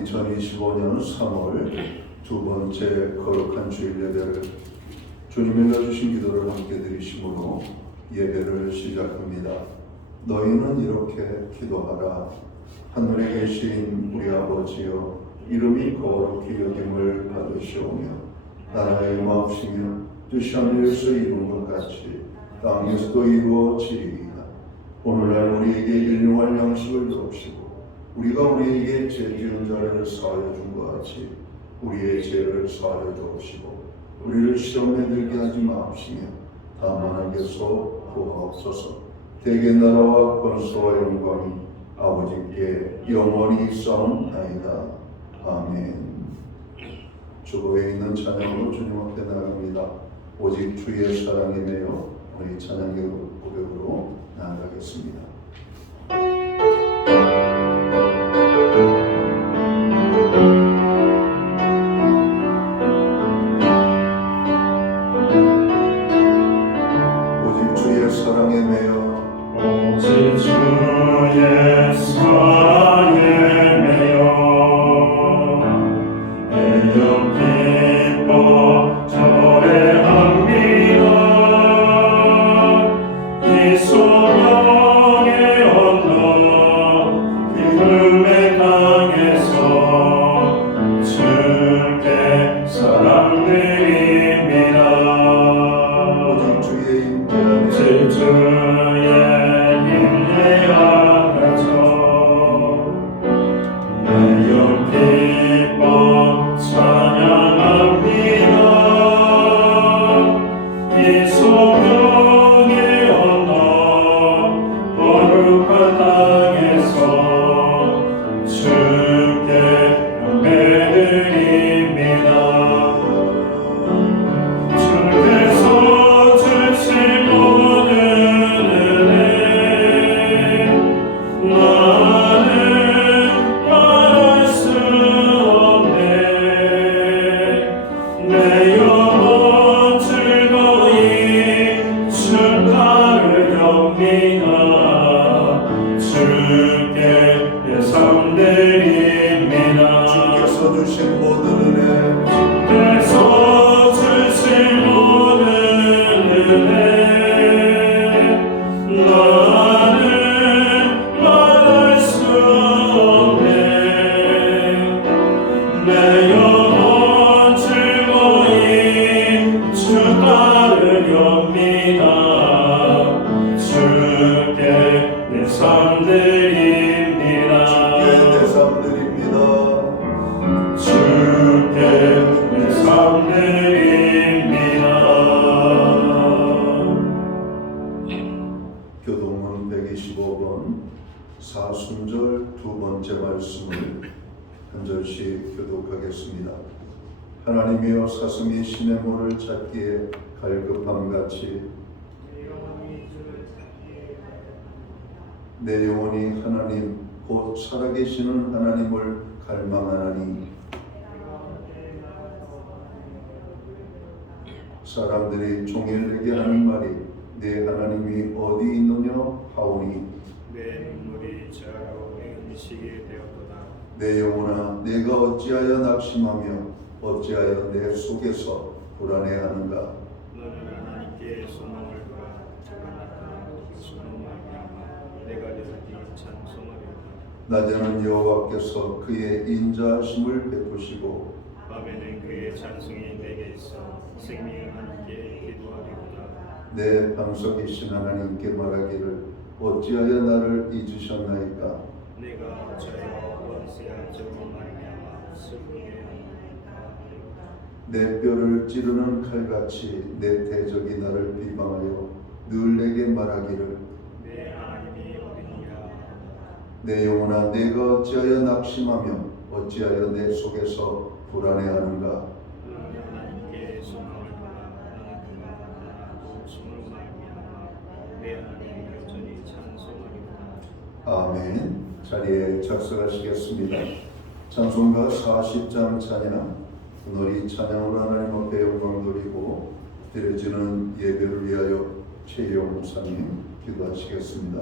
2025년 3월 두 번째 거룩한 주일 예배를 주님이 넣어주신 기도를 함께 드리심으로 예배를 시작합니다. 너희는 이렇게 기도하라. 하늘에 계신 우리 아버지여, 이름이 거룩히 여김을 받으시오며 나라의 마옵시며 뜻이 하늘에서 이룬 것 같이 땅에서도 이루어지리이다. 오늘날 우리에게 일용할 양식을 주옵시고 우리가 우리에게 죄 지은 자를 사하여 준 것 같이 우리의 죄를 사하여 주옵시고 우리를 시험에 들게 하지 마옵시며 다만 악에서 구하옵소서. 대개 나라와 권세와 영광이 아버지께 영원히 있사옵나이다. 아멘. 주보에 있는 찬양으로 주님 앞에 나갑니다. 오직 주의 사랑이 매여 우리 찬양의 고백으로 나아가겠습니다. 오직 주의 사랑에 매여 오직 주의 사랑에 매여 기뻐 노래합니다. 이 소명의 언덕 기쁨의 땅에서 주께 사랑드립니다. 오직 주의 임재 안에 주의 임재 안에서 매여 기뻐 찬양합니다. 이 소명의 언덕 거룩한 땅에서 주께 예배드립니다. 주께서 주신 모든 은혜 나는 말할 수 없네. 내 영혼 즐거이 주 따르렵니다. 주께 예상드립니다. 주께서 주신 모든 은혜 주께서 주신 모든 은혜 나는 말할 수 없네. 내 영혼 즐거이 주 따르렵니다. 주께 내 삶드립니다. 주께 내 삶드립니다. 주께 내 삶드립니다. 교동문 125번 사순절 두 번째 말씀을 한 절씩 교독하겠습니다. 하나님이여 사슴이 시냇물을 찾기에 갈급함같이 내 영혼이 하나님 곧 살아계시는 하나님을 갈망하나니 사람들이 종일 내게 하는 말이 내 하나님이 어디 있느냐 하오니 내 눈물이 자라고 내 음식이 되었도다. 내 영혼아 내가 어찌하여 낙심하며 어찌하여 내 속에서 불안해하는가. 너는 하나님께 소망을 두라. 그가 나타나시는 말미암아 내가 여전히 찬송하리로다. 낮에는 여호와께서 그의 인자하심을 베푸시고 밤에는 그의 찬송이 내게 있어 생명의 하나님께 기도하리로다. 내 방석이신 하나님께 말하기를 어찌하여 나를 잊으셨나이까. 내가 어찌하여 원수의 적으로 말미암아 슬프게 하나이까. 내 뼈를 찌르는 칼같이 내 대적이 나를 비방하여 늘 내게 말하기를 내 하나님이 어디냐. 내 영혼아 내가 어찌하여 낙심하며 어찌하여 내 속에서 불안해하는가. 너는 하나님께 소망을 두라. 나는 그가 나타나고 숨을 말미암아 내 하나님이 여전히 찬송하리로다. 아멘. 자리에 작성하시겠습니다. 찬송가 40장 찬양, 오늘이 찬양으로 하나님 앞에 영광 돌리고 드려지는 예배를 위하여 최영 목사님 기도하시겠습니다.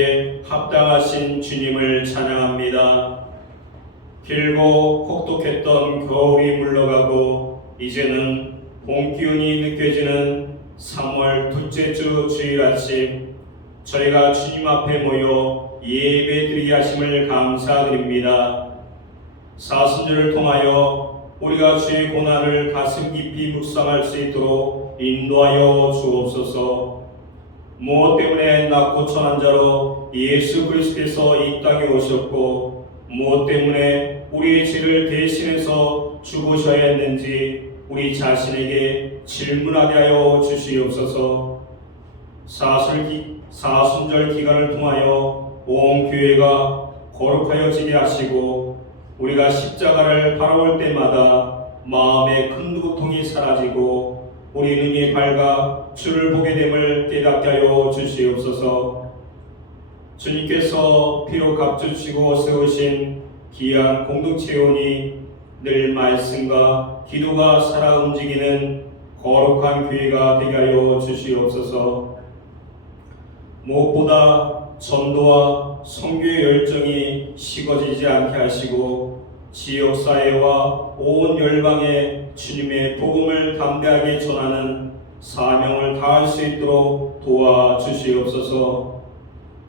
것에 합당하신 주님을 찬양합니다. 길고 혹독했던 겨울이 물러가고 이제는 봄 기운이 느껴지는 3월 둘째 주 주일 아침, 저희가 주님 앞에 모여 예배드리게 하심을 감사드립니다. 사순절을 통하여 우리가 주의 고난을 가슴 깊이 묵상할 수 있도록 인도하여 주옵소서. 무엇 때문에 낮고 천한 자로 예수 그리스도께서 이 땅에 오셨고 무엇 때문에 우리의 죄를 대신해서 죽으셔야 했는지 우리 자신에게 질문하게 하여 주시옵소서. 사순절 기간을 통하여 온 교회가 거룩하여지게 하시고 우리가 십자가를 바라볼 때마다 마음의 큰 고통이 사라지고 우리 눈이 밝아 주를 보게 됨을 깨닫게 하여 주시옵소서. 주님께서 피로 값주시고 세우신 귀한 공동체원이 늘 말씀과 기도가 살아 움직이는 거룩한 교회가 되게 하여 주시옵소서. 무엇보다 전도와 선교의 열정이 식어지지 않게 하시고 지역사회와 온 열방에 주님의 복음을 담대하게 전하는 사명을 다할 수 있도록 도와주시옵소서.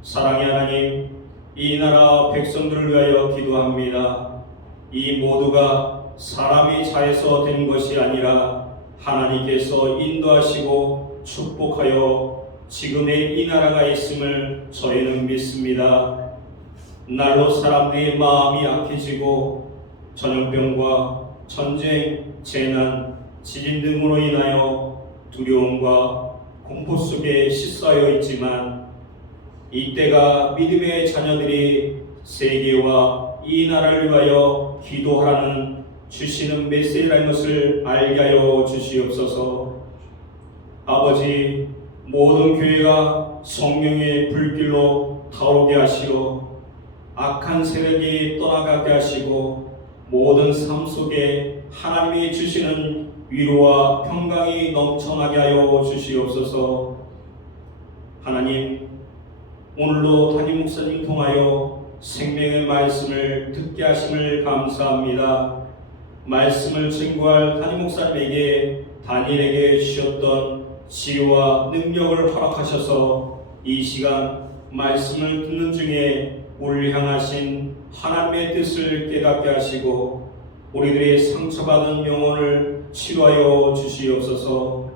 사랑의 하나님, 이 나라 백성들을 위하여 기도합니다. 이 모두가 사람이 잘해서 된 것이 아니라 하나님께서 인도하시고 축복하여 지금의 이 나라가 있음을 저희는 믿습니다. 날로 사람들의 마음이 약해지고 전염병과 전쟁, 재난, 지진 등으로 인하여 두려움과 공포 속에 휩싸여 있지만 이때가 믿음의 자녀들이 세계와 이 나라를 위하여 기도하라는 주시는 메시지라는 것을 알게 하여 주시옵소서. 아버지, 모든 교회가 성령의 불길로 타오르게 하시고 악한 세력이 떠나가게 하시고 모든 삶 속에 하나님이 주시는 위로와 평강이 넘쳐나게 하여 주시옵소서. 하나님, 오늘도 담임 목사님 통하여 생명의 말씀을 듣게 하심을 감사합니다. 말씀을 증거할 담임 목사님에게 다니엘에게 주셨던 지혜와 능력을 허락하셔서 이 시간 말씀을 듣는 중에 우리를 향하신 하나님의 뜻을 깨닫게 하시고 우리들의 상처받은 영혼을 치료하여 주시옵소서.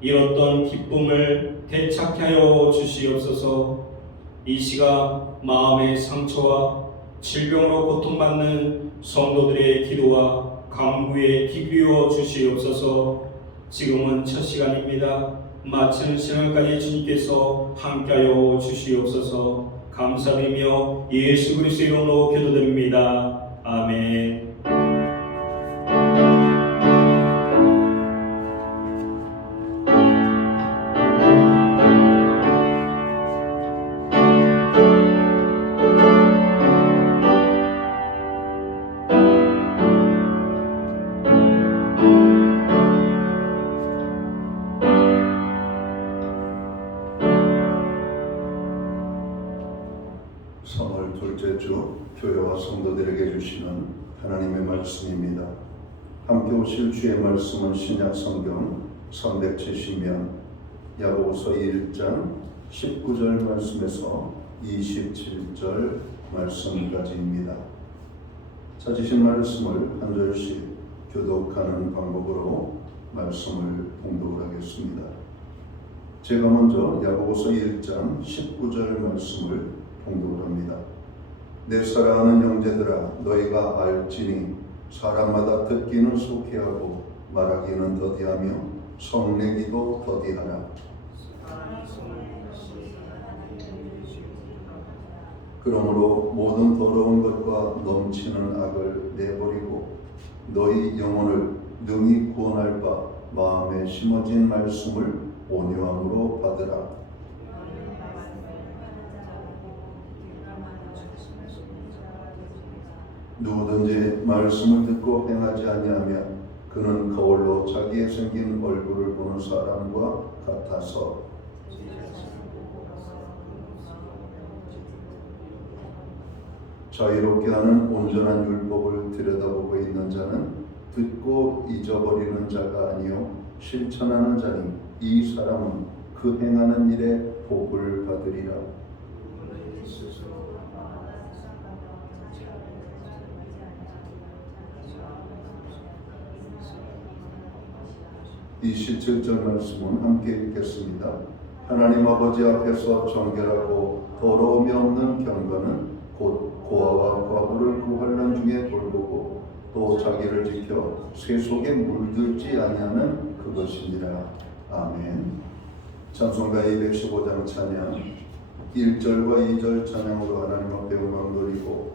잃었던 기쁨을 되찾게 하여 주시옵소서. 이 시간 마음의 상처와 질병으로 고통받는 성도들의 기도와 간구에 귀 기울여 주시옵소서. 지금은 첫 시간입니다. 마치는 시간까지 주님께서 함께하여 주시옵소서. 감사드리며 예수 그리스도의 이름으로 기도드립니다. 아멘. 둘째 주 교회와 성도들에게 주시는 하나님의 말씀입니다. 함께 오실 주의 말씀은 신약 성경 370면 야고보서 1장 19절 말씀에서 27절 말씀까지입니다. 찾으신 말씀을 한 절씩 교독하는 방법으로 말씀을 봉독을 하겠습니다. 제가 먼저 야고보서 1장 19절 말씀을 봉독을 합니다. 내 사랑하는 형제들아, 너희가 알지니 사람마다 듣기는 속히하고 말하기는 더디하며 성내기도 더디하라. 그러므로 모든 더러운 것과 넘치는 악을 내버리고 너희 영혼을 능히 구원할 바 마음에 심어진 말씀을 온유함으로 받으라. 누구든지 말씀을 듣고 행하지 아니하면 그는 거울로 자기의 생긴 얼굴을 보는 사람과 같아서 자유롭게 하는 온전한 율법을 들여다보고 있는 자는 듣고 잊어버리는 자가 아니요 실천하는 자니 이 사람은 그 행하는 일에 복을 받으리라. 이 17절 말씀은 함께 읽겠습니다. 하나님 아버지 앞에서 정결하고 더러움이 없는 경건은 곧 고아와 과부를 그 환난 중에 돌보고 또 자기를 지켜 쇠 속에 물들지 아니하는 그것이니라. 아멘. 찬송가 215장 찬양 1절과 2절 찬양으로 하나님 앞에 영광 돌리고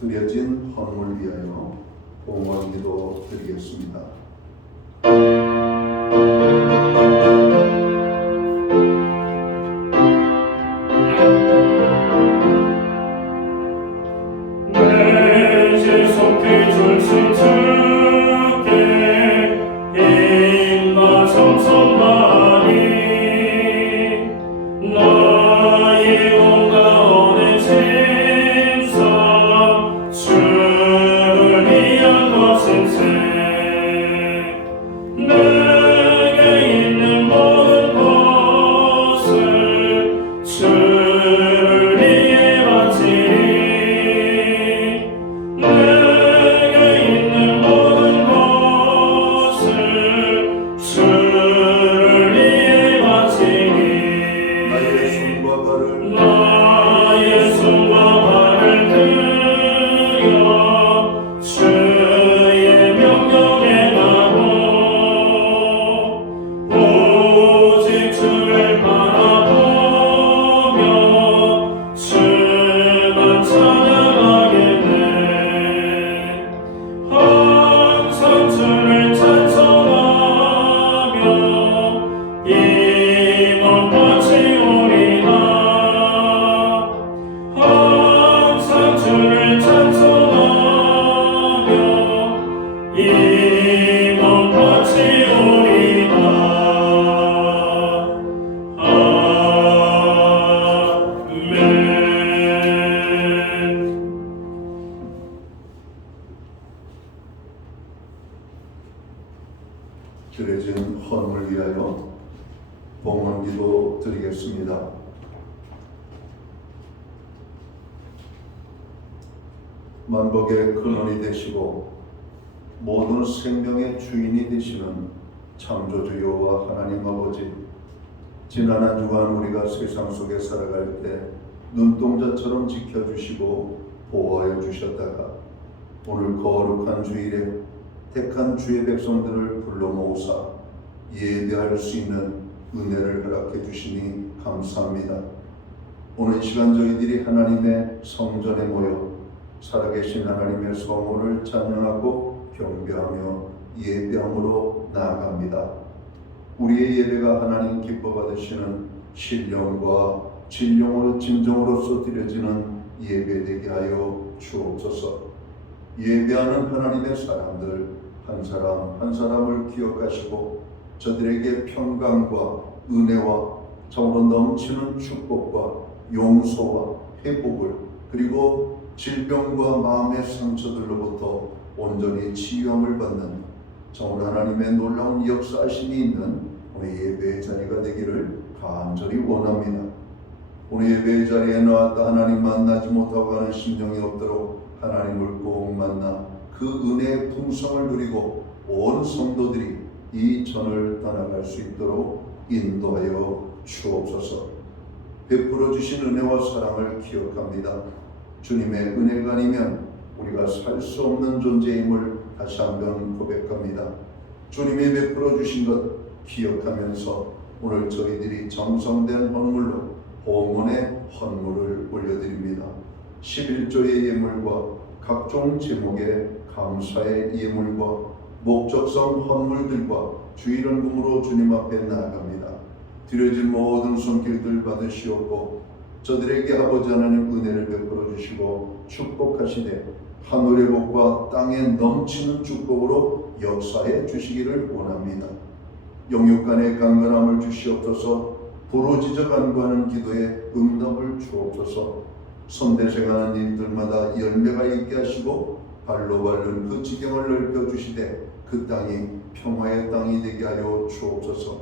드려진 헌물 위하여 봉헌 기도 드리겠습니다. 드려진 헌물 위하여 봉헌 기도 드리겠습니다. 만복의 근원이 되시고 모든 생명의 주인이 되시는 창조주 여호와 하나님 아버지, 지난 한 주간 우리가 세상 속에 살아갈 때 눈동자처럼 지켜주시고 보호하여 주셨다가 오늘 거룩한 주일에 택한 주의 백성들을 불러 모으사 예배할 수 있는 은혜를 허락해 주시니 감사합니다. 오늘 이 시간 저희들이 하나님의 성전에 모여 살아계신 하나님의 성호를 찬양하고 경배하며 예배함으로 나아갑니다. 우리의 예배가 하나님 기뻐 받으시는 신령과 진정으로서 드려지는 예배되게 하여 주옵소서. 예배하는 하나님의 사람들 한 사람 한 사람을 기억하시고 저들에게 평강과 은혜와 정으로 넘치는 축복과 용서와 회복을, 그리고 질병과 마음의 상처들로부터 온전히 치유함을 받는 정말 하나님의 놀라운 역사하심이 있는 오늘 예배의 자리가 되기를 간절히 원합니다. 오늘 예배의 자리에 나왔다 하나님 만나지 못하고 하는 심정이 없도록 하나님을 꼭 만나 그 은혜의 풍성을 누리고 온 성도들이 이 전을 떠나갈 수 있도록 인도하여 주옵소서. 베풀어 주신 은혜와 사랑을 기억합니다. 주님의 은혜가 아니면 우리가 살 수 없는 존재임을 다시 한번 고백합니다. 주님이 베풀어 주신 것 기억하면서 오늘 저희들이 정성된 헌물로 봉헌의 헌물을 올려드립니다. 11조의 예물과 각종 제목의 감사의 예물과 목적성 헌물들과 주일헌금으로 주님 앞에 나아갑니다. 드려진 모든 손길들 받으시옵고 저들에게 아버지 하나님 은혜를 베풀어 주시고 축복하시되 하늘의 복과 땅에 넘치는 축복으로 역사해 주시기를 원합니다. 영육간의 강건함을 주시옵소서. 부르짖어 간구하는 기도에 응답을 주옵소서. 손대생하는 일들마다 열매가 있게 하시고 발로 밟는 그 지경을 넓혀주시되 그 땅이 평화의 땅이 되게 하여 주옵소서.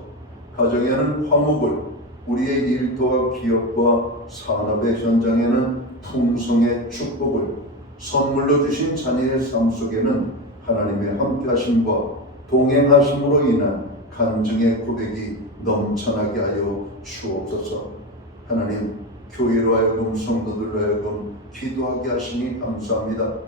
가정에는 화목을, 우리의 일터와 기업과 산업의 현장에는 풍성의 축복을, 선물로 주신 자녀의 삶 속에는 하나님의 함께하심과 동행하심으로 인한 간증의 고백이 넘쳐나게 하여 주옵소서. 하나님, 교회로 하여금 성도들로 하여금 기도하게 하시니 감사합니다.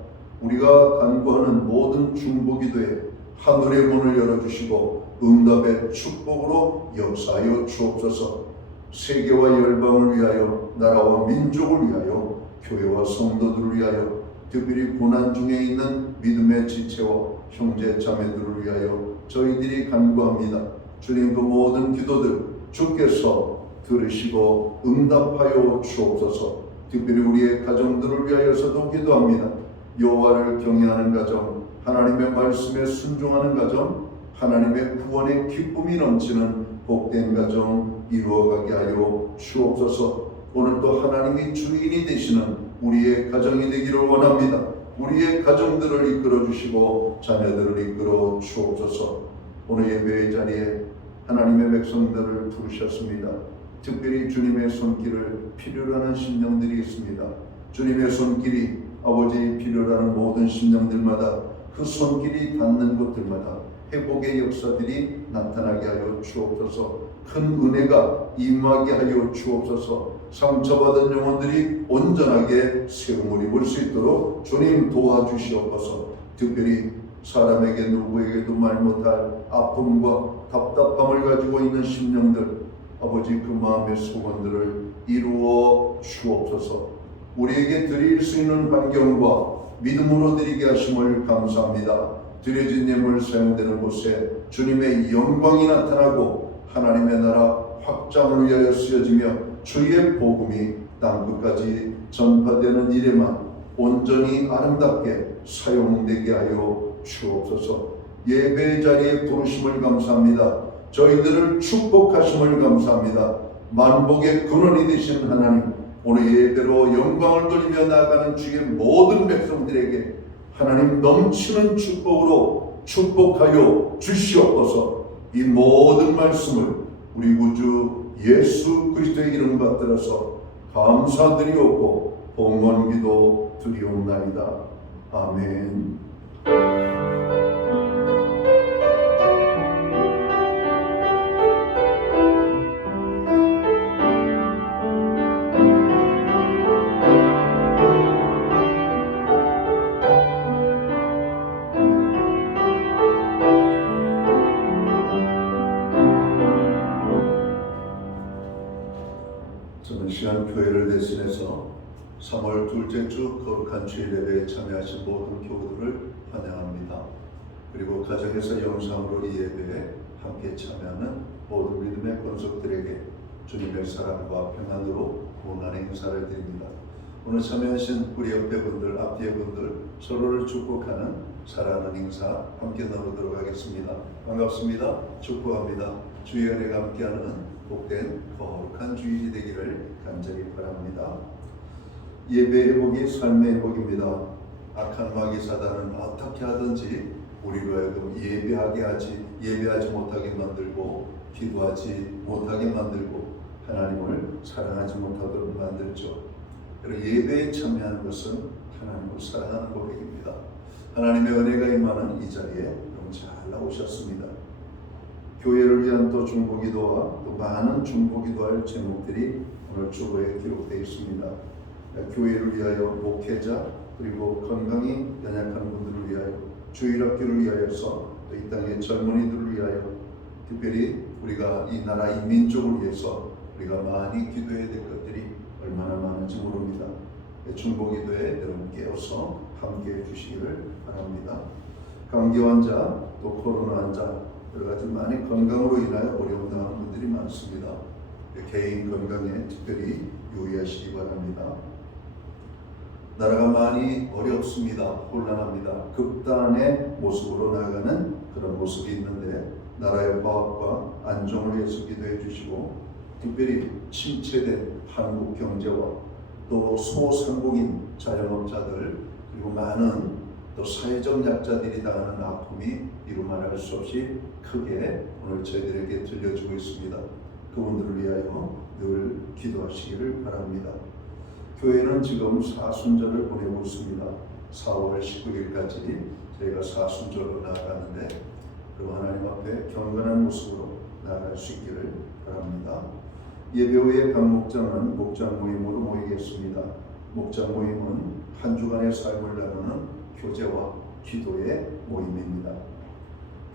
우리가 간구하는 모든 중보기도에 하늘의 문을 열어주시고 응답의 축복으로 역사하여 주옵소서. 세계와 열방을 위하여, 나라와 민족을 위하여, 교회와 성도들을 위하여, 특별히 고난 중에 있는 믿음의 지체와 형제 자매들을 위하여 저희들이 간구합니다. 주님, 그 모든 기도들 주께서 들으시고 응답하여 주옵소서. 특별히 우리의 가정들을 위하여서도 기도합니다. 여호와를 경외하는 가정, 하나님의 말씀에 순종하는 가정, 하나님의 구원의 기쁨이 넘치는 복된 가정 이루어가게 하여 주옵소서. 오늘도 하나님이 주인이 되시는 우리의 가정이 되기를 원합니다. 우리의 가정들을 이끌어 주시고 자녀들을 이끌어 주옵소서. 오늘 예배의 자리에 하나님의 백성들을 부르셨습니다. 특별히 주님의 손길을 필요로 하는 심령들이 있습니다. 주님의 손길이 아버지 필요로 하는 모든 심령들마다 그 손길이 닿는 곳들마다 회복의 역사들이 나타나게 하여 주옵소서. 큰 은혜가 임하게 하여 주옵소서. 상처받은 영혼들이 온전하게 세움을 입을 수 있도록 주님 도와주시옵소서. 특별히 사람에게 누구에게도 말 못할 아픔과 답답함을 가지고 있는 심령들, 아버지 그 마음의 소원들을 이루어 주옵소서. 우리에게 드릴 수 있는 환경과 믿음으로 드리게 하심을 감사합니다. 드려진 예물 사용되는 곳에 주님의 영광이 나타나고 하나님의 나라 확장을 위하여 쓰여지며 주의 복음이 땅끝까지 전파되는 일에만 온전히 아름답게 사용되게 하여 주옵소서. 예배의 자리에 부르심을 감사합니다. 저희들을 축복하심을 감사합니다. 만복의 근원이 되신 하나님, 오늘 예배로 영광을 돌리며 나아가는 주의 모든 백성들에게 하나님 넘치는 축복으로 축복하여 주시옵소서. 이 모든 말씀을 우리 구주 예수 그리스도의 이름 받들어서 감사드리옵고 봉헌기도 드리옵나이다. 아멘. 저는 시간 교회를 대신해서 3월 둘째 주 거룩한 주일 예배에 참여하신 모든 교우들을 환영합니다. 그리고 가정에서 영상으로 이 예배에 함께 참여하는 모든 믿음의 권속들에게 주님의 사랑과 평안으로 고난의 인사를 드립니다. 오늘 참여하신 우리 옆에 분들, 앞뒤에 분들 서로를 축복하는 사랑하는 인사 함께 나누도록 하겠습니다. 반갑습니다. 축복합니다. 주의 은혜가 함께하는 복된 거룩한 주일이 되기를 간절히 바랍니다. 예배 회복이 삶의 회복입니다. 악한 마귀 사단은 어떻게 하든지 우리로 하여금 예배하지 못하게 만들고 기도하지 못하게 만들고 하나님을 사랑하지 못하도록 만들죠. 그리고 예배에 참여하는 것은 하나님을 사랑하는 고백입니다. 하나님의 은혜가 임하는 이 자리에 너무 잘 나오셨습니다. 교회를 위한 또 중보기도와 또 많은 중보기도할 제목들이 오늘 주보에 기록되어 있습니다. 교회를 위하여, 목회자, 그리고 건강이 연약한 분들을 위하여, 주일학교를 위하여서 또 이 땅의 젊은이들을 위하여, 특별히 우리가 이 나라 이 민족을 위해서 우리가 많이 기도해야 될 것들이 얼마나 많은지 모릅니다. 중보기도에 여러분 깨어서 함께해 주시기를 바랍니다. 감기 환자, 또 코로나 환자, 여러 가지 많이 건강으로 인하여 어려움 당하는 분들이 많습니다. 개인 건강에 특별히 유의하시기 바랍니다. 나라가 많이 어렵습니다. 혼란합니다. 극단의 모습으로 나아가는 그런 모습이 있는데 나라의 화합과 안정을 위해서 기도해 주시고 특별히 침체된 한국 경제와 또 소상공인 자영업자들 그리고 많은 또 사회적 약자들이 당하는 아픔이 이루 말할 수 없이 크게 오늘 저희들에게 들려주고 있습니다. 그분들을 위하여 늘 기도하시기를 바랍니다. 교회는 지금 사순절을 보내고 있습니다. 4월 19일까지 저희가 사순절로 나아가는데 그리고 하나님 앞에 경건한 모습으로 나아갈 수 있기를 바랍니다. 예배 후에 각 목장은 목장 모임으로 모이겠습니다. 목장 모임은 한 주간의 삶을 나누는 교제와 기도의 모임입니다.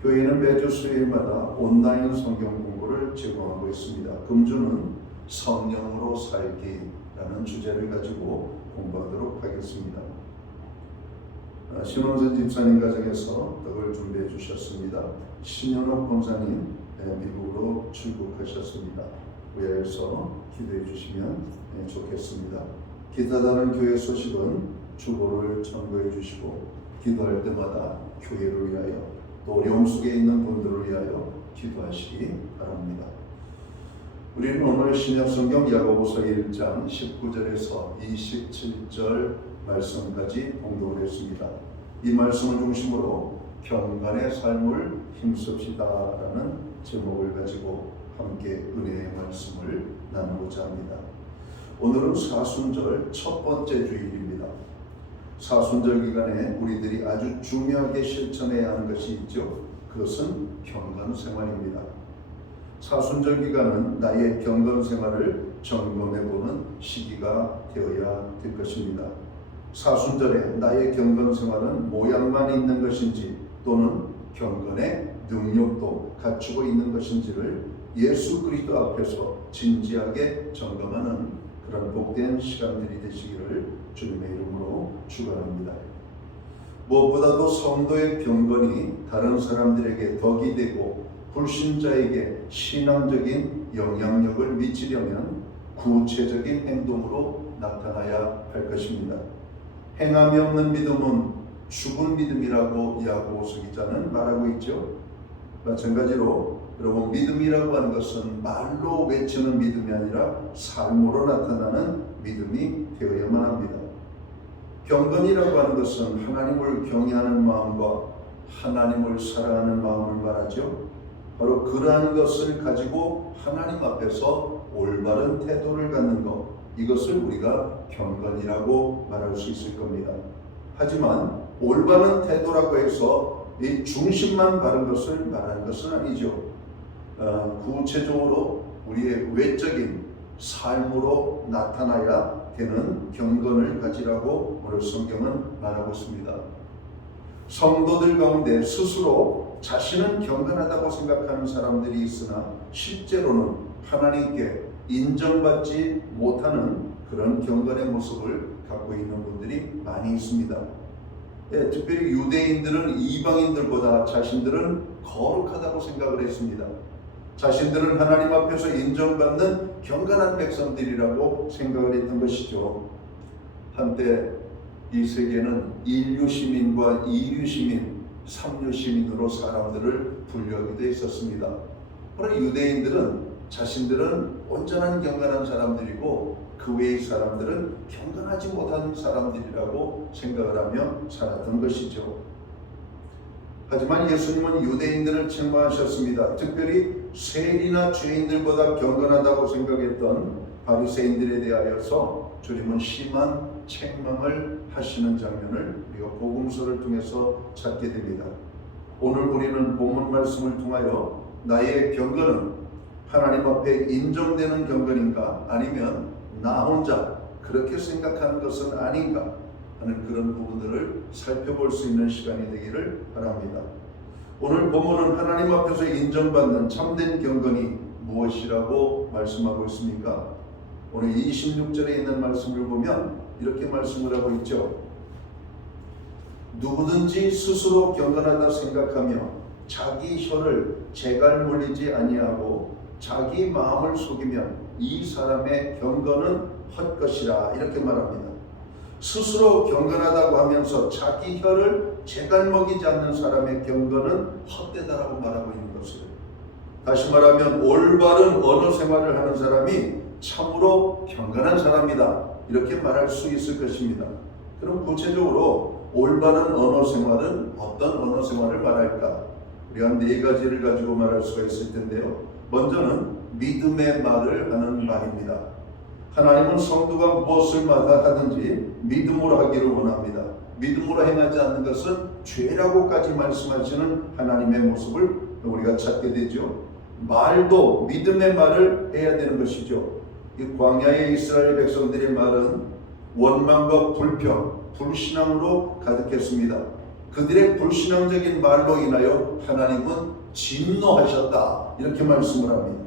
교회는 매주 수요일마다 온라인 성경 공부를 제공하고 있습니다. 금주는 성령으로 살기라는 주제를 가지고 공부하도록 하겠습니다. 신원선 집사님 가정에서 떡을 준비해 주셨습니다. 신현옥 권사님 미국으로 출국하셨습니다. 위에서 기도해 주시면 좋겠습니다. 기타 다른 교회 소식은 주보를 참고해 주시고 기도할 때마다 교회를 위하여 또 어려움 속에 있는 분들을 위하여 기도하시기 바랍니다. 우리는 오늘 신약성경 야고보서 1장 19절에서 27절 말씀까지 공독을 했습니다. 이 말씀을 중심으로 경건의 삶을 힘씁시다라는 제목을 가지고 함께 은혜의 말씀을 나누고자 합니다. 오늘은 사순절 첫 번째 주일입니다. 사순절 기간에 우리들이 아주 중요하게 실천해야 하는 것이 있죠. 그것은 경건 생활입니다. 사순절 기간은 나의 경건 생활을 점검해보는 시기가 되어야 될 것입니다. 사순절에 나의 경건 생활은 모양만 있는 것인지 또는 경건의 능력도 갖추고 있는 것인지를 예수 그리스도 앞에서 진지하게 점검하는 그런 복된 시간들이 되시기를 주님의 이름으로 축원합니다. 무엇보다도 성도의 경건이 다른 사람들에게 덕이 되고 불신자에게 신앙적인 영향력을 미치려면 구체적인 행동으로 나타나야 할 것입니다. 행함이 없는 믿음은 죽은 믿음이라고 야고보서 기자는 말하고 있죠. 마찬가지로 여러분 믿음이라고 하는 것은 말로 외치는 믿음이 아니라 삶으로 나타나는 믿음이 되어야만 합니다. 경건이라고 하는 것은 하나님을 경외하는 마음과 하나님을 사랑하는 마음을 말하죠. 바로 그러한 것을 가지고 하나님 앞에서 올바른 태도를 갖는 것, 이것을 우리가 경건이라고 말할 수 있을 겁니다. 하지만 올바른 태도라고 해서 이 중심만 바른 것을 말하는 것은 아니죠. 구체적으로 우리의 외적인 삶으로 나타나야 되는 경건을 가지라고 오늘 성경은 말하고 있습니다. 성도들 가운데 스스로 자신은 경건하다고 생각하는 사람들이 있으나 실제로는 하나님께 인정받지 못하는 그런 경건의 모습을 갖고 있는 분들이 많이 있습니다. 특별히 유대인들은 이방인들보다 자신들은 거룩하다고 생각을 했습니다. 자신들은 하나님 앞에서 인정받는 경건한 백성들이라고 생각을 했던 것이죠. 한때 이 세계는 인류 시민과 이류 시민, 삼류 시민으로 사람들을 분류하기도 했었습니다. 그러나 유대인들은 자신들은 온전한 경건한 사람들이고 그 외의 사람들은 경건하지 못한 사람들이라고 생각을 하며 살았던 것이죠. 하지만 예수님은 유대인들을 책망하셨습니다. 특별히 세리나 죄인들보다 경건하다고 생각했던 바리새인들에 대하여서 주님은 심한 책망을 하시는 장면을 우리가 복음서를 통해서 찾게 됩니다. 오늘 우리는 본문 말씀을 통하여 나의 경건은 하나님 앞에 인정되는 경건인가 아니면 나 혼자 그렇게 생각하는 것은 아닌가 하는 그런 부분들을 살펴볼 수 있는 시간이 되기를 바랍니다. 오늘 본문은 하나님 앞에서 인정받는 참된 경건이 무엇이라고 말씀하고 있습니까? 오늘 26절에 있는 말씀을 보면 이렇게 말씀을 하고 있죠. 누구든지 스스로 경건하다 생각하며 자기 혀를 재갈 물리지 아니하고 자기 마음을 속이면 이 사람의 경건은 헛것이라 이렇게 말합니다. 스스로 경건하다고 하면서 자기 혀를 재갈 먹이지 않는 사람의 경건은 헛되다라고 말하고 있는 것을, 다시 말하면 올바른 언어 생활을 하는 사람이 참으로 경건한 사람이다 이렇게 말할 수 있을 것입니다. 그럼 구체적으로 올바른 언어 생활은 어떤 언어 생활을 말할까? 우리가 네 가지를 가지고 말할 수가 있을 텐데요. 먼저는 믿음의 말을 하는 말입니다. 하나님은 성도가 무엇을 마다 하든지 믿음으로 하기를 원합니다. 믿음으로 행하지 않는 것은 죄라고까지 말씀하시는 하나님의 모습을 우리가 찾게 되죠. 말도 믿음의 말을 해야 되는 것이죠. 이 광야의 이스라엘 백성들의 말은 원망과 불평, 불신앙으로 가득했습니다. 그들의 불신앙적인 말로 인하여 하나님은 진노하셨다, 이렇게 말씀을 합니다.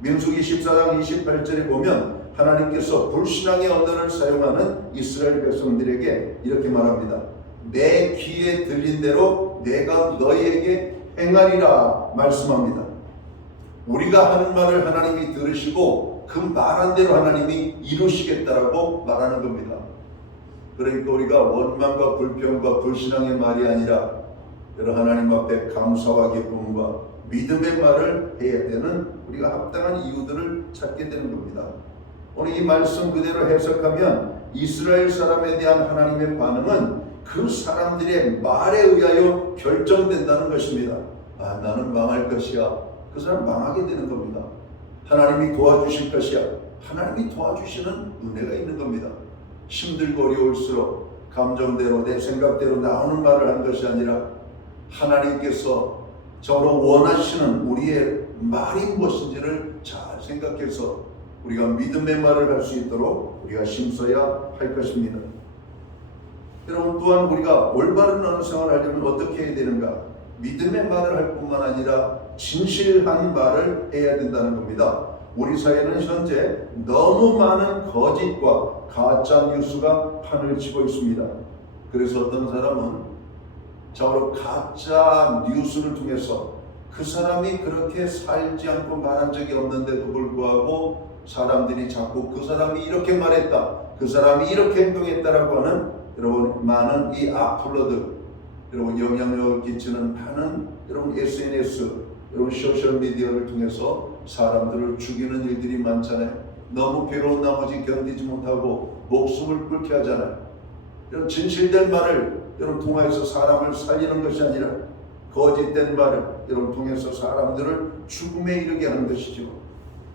민수기 14장 28절에 보면 하나님께서 불신앙의 언어를 사용하는 이스라엘 백성들에게 이렇게 말합니다. 내 귀에 들린 대로 내가 너희에게 행하리라 말씀합니다. 우리가 하는 말을 하나님이 들으시고 그 말한 대로 하나님이 이루시겠다라고 말하는 겁니다. 그러니까 우리가 원망과 불평과 불신앙의 말이 아니라 여러 하나님 앞에 감사와 기쁨과 믿음의 말을 해야 되는 우리가 합당한 이유들을 찾게 되는 겁니다. 오늘 이 말씀 그대로 해석하면 이스라엘 사람에 대한 하나님의 반응은 그 사람들의 말에 의하여 결정된다는 것입니다. 아, 나는 망할 것이야. 그 사람 망하게 되는 겁니다. 하나님이 도와주실 것이야. 하나님이 도와주시는 은혜가 있는 겁니다. 힘들고 어려울수록 감정대로 내 생각대로 나오는 말을 한 것이 아니라 하나님께서 저로 원하시는 우리의 말이 무엇인지를 잘 생각해서 우리가 믿음의 말을 할 수 있도록 우리가 힘써야 할 것입니다. 여러분, 또한 우리가 올바른 언어 생활을 하려면 어떻게 해야 되는가? 믿음의 말을 할 뿐만 아니라 진실한 말을 해야 된다는 겁니다. 우리 사회는 현재 너무 많은 거짓과 가짜 뉴스가 판을 치고 있습니다. 그래서 어떤 사람은 저로 가짜 뉴스를 통해서 그 사람이 그렇게 살지 않고 말한 적이 없는데도 불구하고 사람들이 자꾸 그 사람이 이렇게 말했다, 그 사람이 이렇게 행동했다라고 하는 여러분 많은 이 악플러들, 여러분 영향력을 끼치는 많은 여러분 SNS, 여러분 소셜미디어를 통해서 사람들을 죽이는 일들이 많잖아요. 너무 괴로운 나머지 견디지 못하고 목숨을 끊게 하잖아요. 이런 진실된 말을 여러분 통해서 사람을 살리는 것이 아니라 거짓된 말을 여러분 통해서 사람들을 죽음에 이르게 하는 것이죠.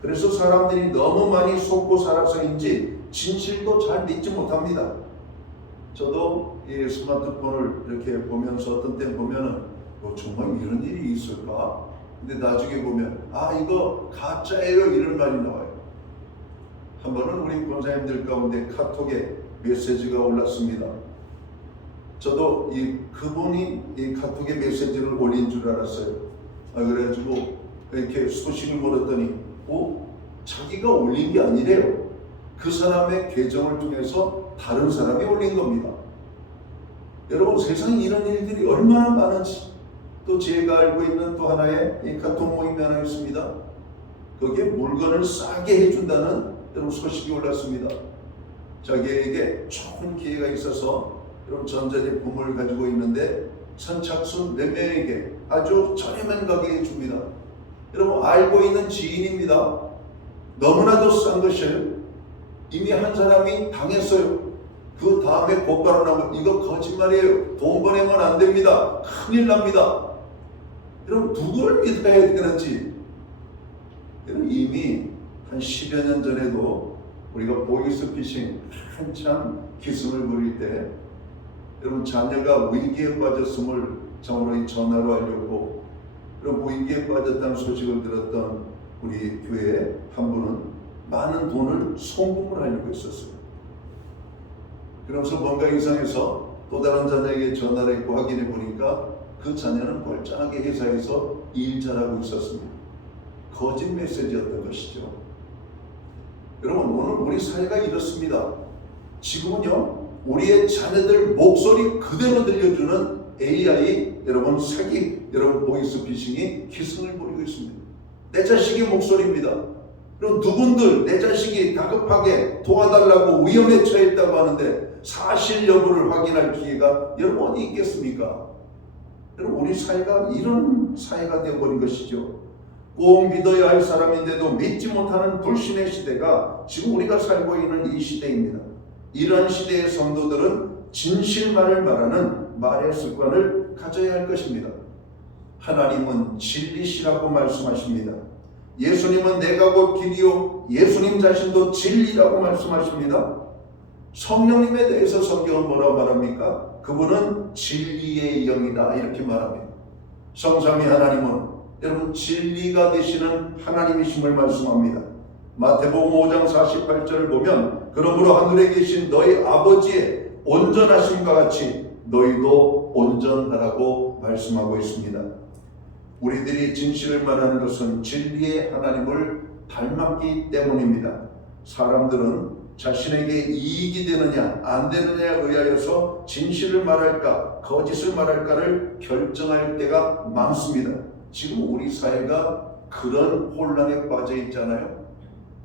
그래서 사람들이 너무 많이 속고 살아서인지 진실도 잘 믿지 못합니다. 저도 이 스마트폰을 이렇게 보면서 어떤 때 보면은 정말 이런 일이 있을까? 근데 나중에 보면 아, 이거 가짜예요, 이런 말이 나와요. 한 번은 우리 권사님들 가운데 카톡에 메시지가 올랐습니다. 저도 그분이 이 카톡에 메시지를 올린 줄 알았어요. 그래가지고 이렇게 소식을 물었더니 자기가 올린 게 아니래요. 그 사람의 계정을 통해서 다른 사람이 올린 겁니다. 여러분, 세상에 이런 일들이 얼마나 많은지. 또 제가 알고 있는 또 하나의 이 카톡 모임이 하나 있습니다. 거기에 물건을 싸게 해준다는 여러분 소식이 올랐습니다. 자기에게 좋은 기회가 있어서 여러분 전자제품을 가지고 있는데 선착순 몇 명에게 아주 저렴한 가격에 줍니다. 여러분, 알고 있는 지인입니다. 너무나도 싼 것이에요. 이미 한 사람이 당했어요. 그 다음에 곧바로 나오면 이거 거짓말이에요. 돈 보내면 안 됩니다. 큰일 납니다. 여러분, 누구를 믿어야 되는지. 여러분, 이미 한 10여 년 전에도 우리가 보이스피싱 한참 기승을 부릴 때 여러분 자녀가 위기에 빠졌음을 정으로 전화로 알렸고, 그리고 위기에 빠졌다는 소식을 들었던 우리 교회 한 분은 많은 돈을 송금을 하려고 했었어요. 그러면서 뭔가 이상해서 또 다른 자녀에게 전화를 했고 확인해 보니까 그 자녀는 멀쩡하게 회사에서 일 잘하고 있었습니다. 거짓 메시지였던 것이죠. 여러분, 오늘 우리 사회가 이렇습니다. 지금은요, 우리의 자녀들 목소리 그대로 들려주는 AI, 여러분 사기, 여러분 보이스피싱이 기승을 부리고 있습니다. 내 자식의 목소리입니다. 그럼 누군들 내 자식이 다급하게 도와달라고 위험에 처했다고 하는데 사실 여부를 확인할 기회가 여러분 어디 있겠습니까? 여러분, 우리 사회가 이런 사회가 되어버린 것이죠. 꼭 믿어야 할 사람인데도 믿지 못하는 불신의 시대가 지금 우리가 살고 있는 이 시대입니다. 이러한 시대의 성도들은 진실만을 말하는 말의 습관을 가져야 할 것입니다. 하나님은 진리시라고 말씀하십니다. 예수님은 내가 곧 길이요, 예수님 자신도 진리라고 말씀하십니다. 성령님에 대해서 성경은 뭐라고 말합니까? 그분은 진리의 영이다 이렇게 말합니다. 성삼위 하나님은 여러분 진리가 되시는 하나님이심을 말씀합니다. 마태복음 5장 48절을 보면 그러므로 하늘에 계신 너희 아버지의 온전하심과 같이 너희도 온전하라고 말씀하고 있습니다. 우리들이 진실을 말하는 것은 진리의 하나님을 닮았기 때문입니다. 사람들은 자신에게 이익이 되느냐 안 되느냐에 의하여서 진실을 말할까 거짓을 말할까를 결정할 때가 많습니다. 지금 우리 사회가 그런 혼란에 빠져 있잖아요.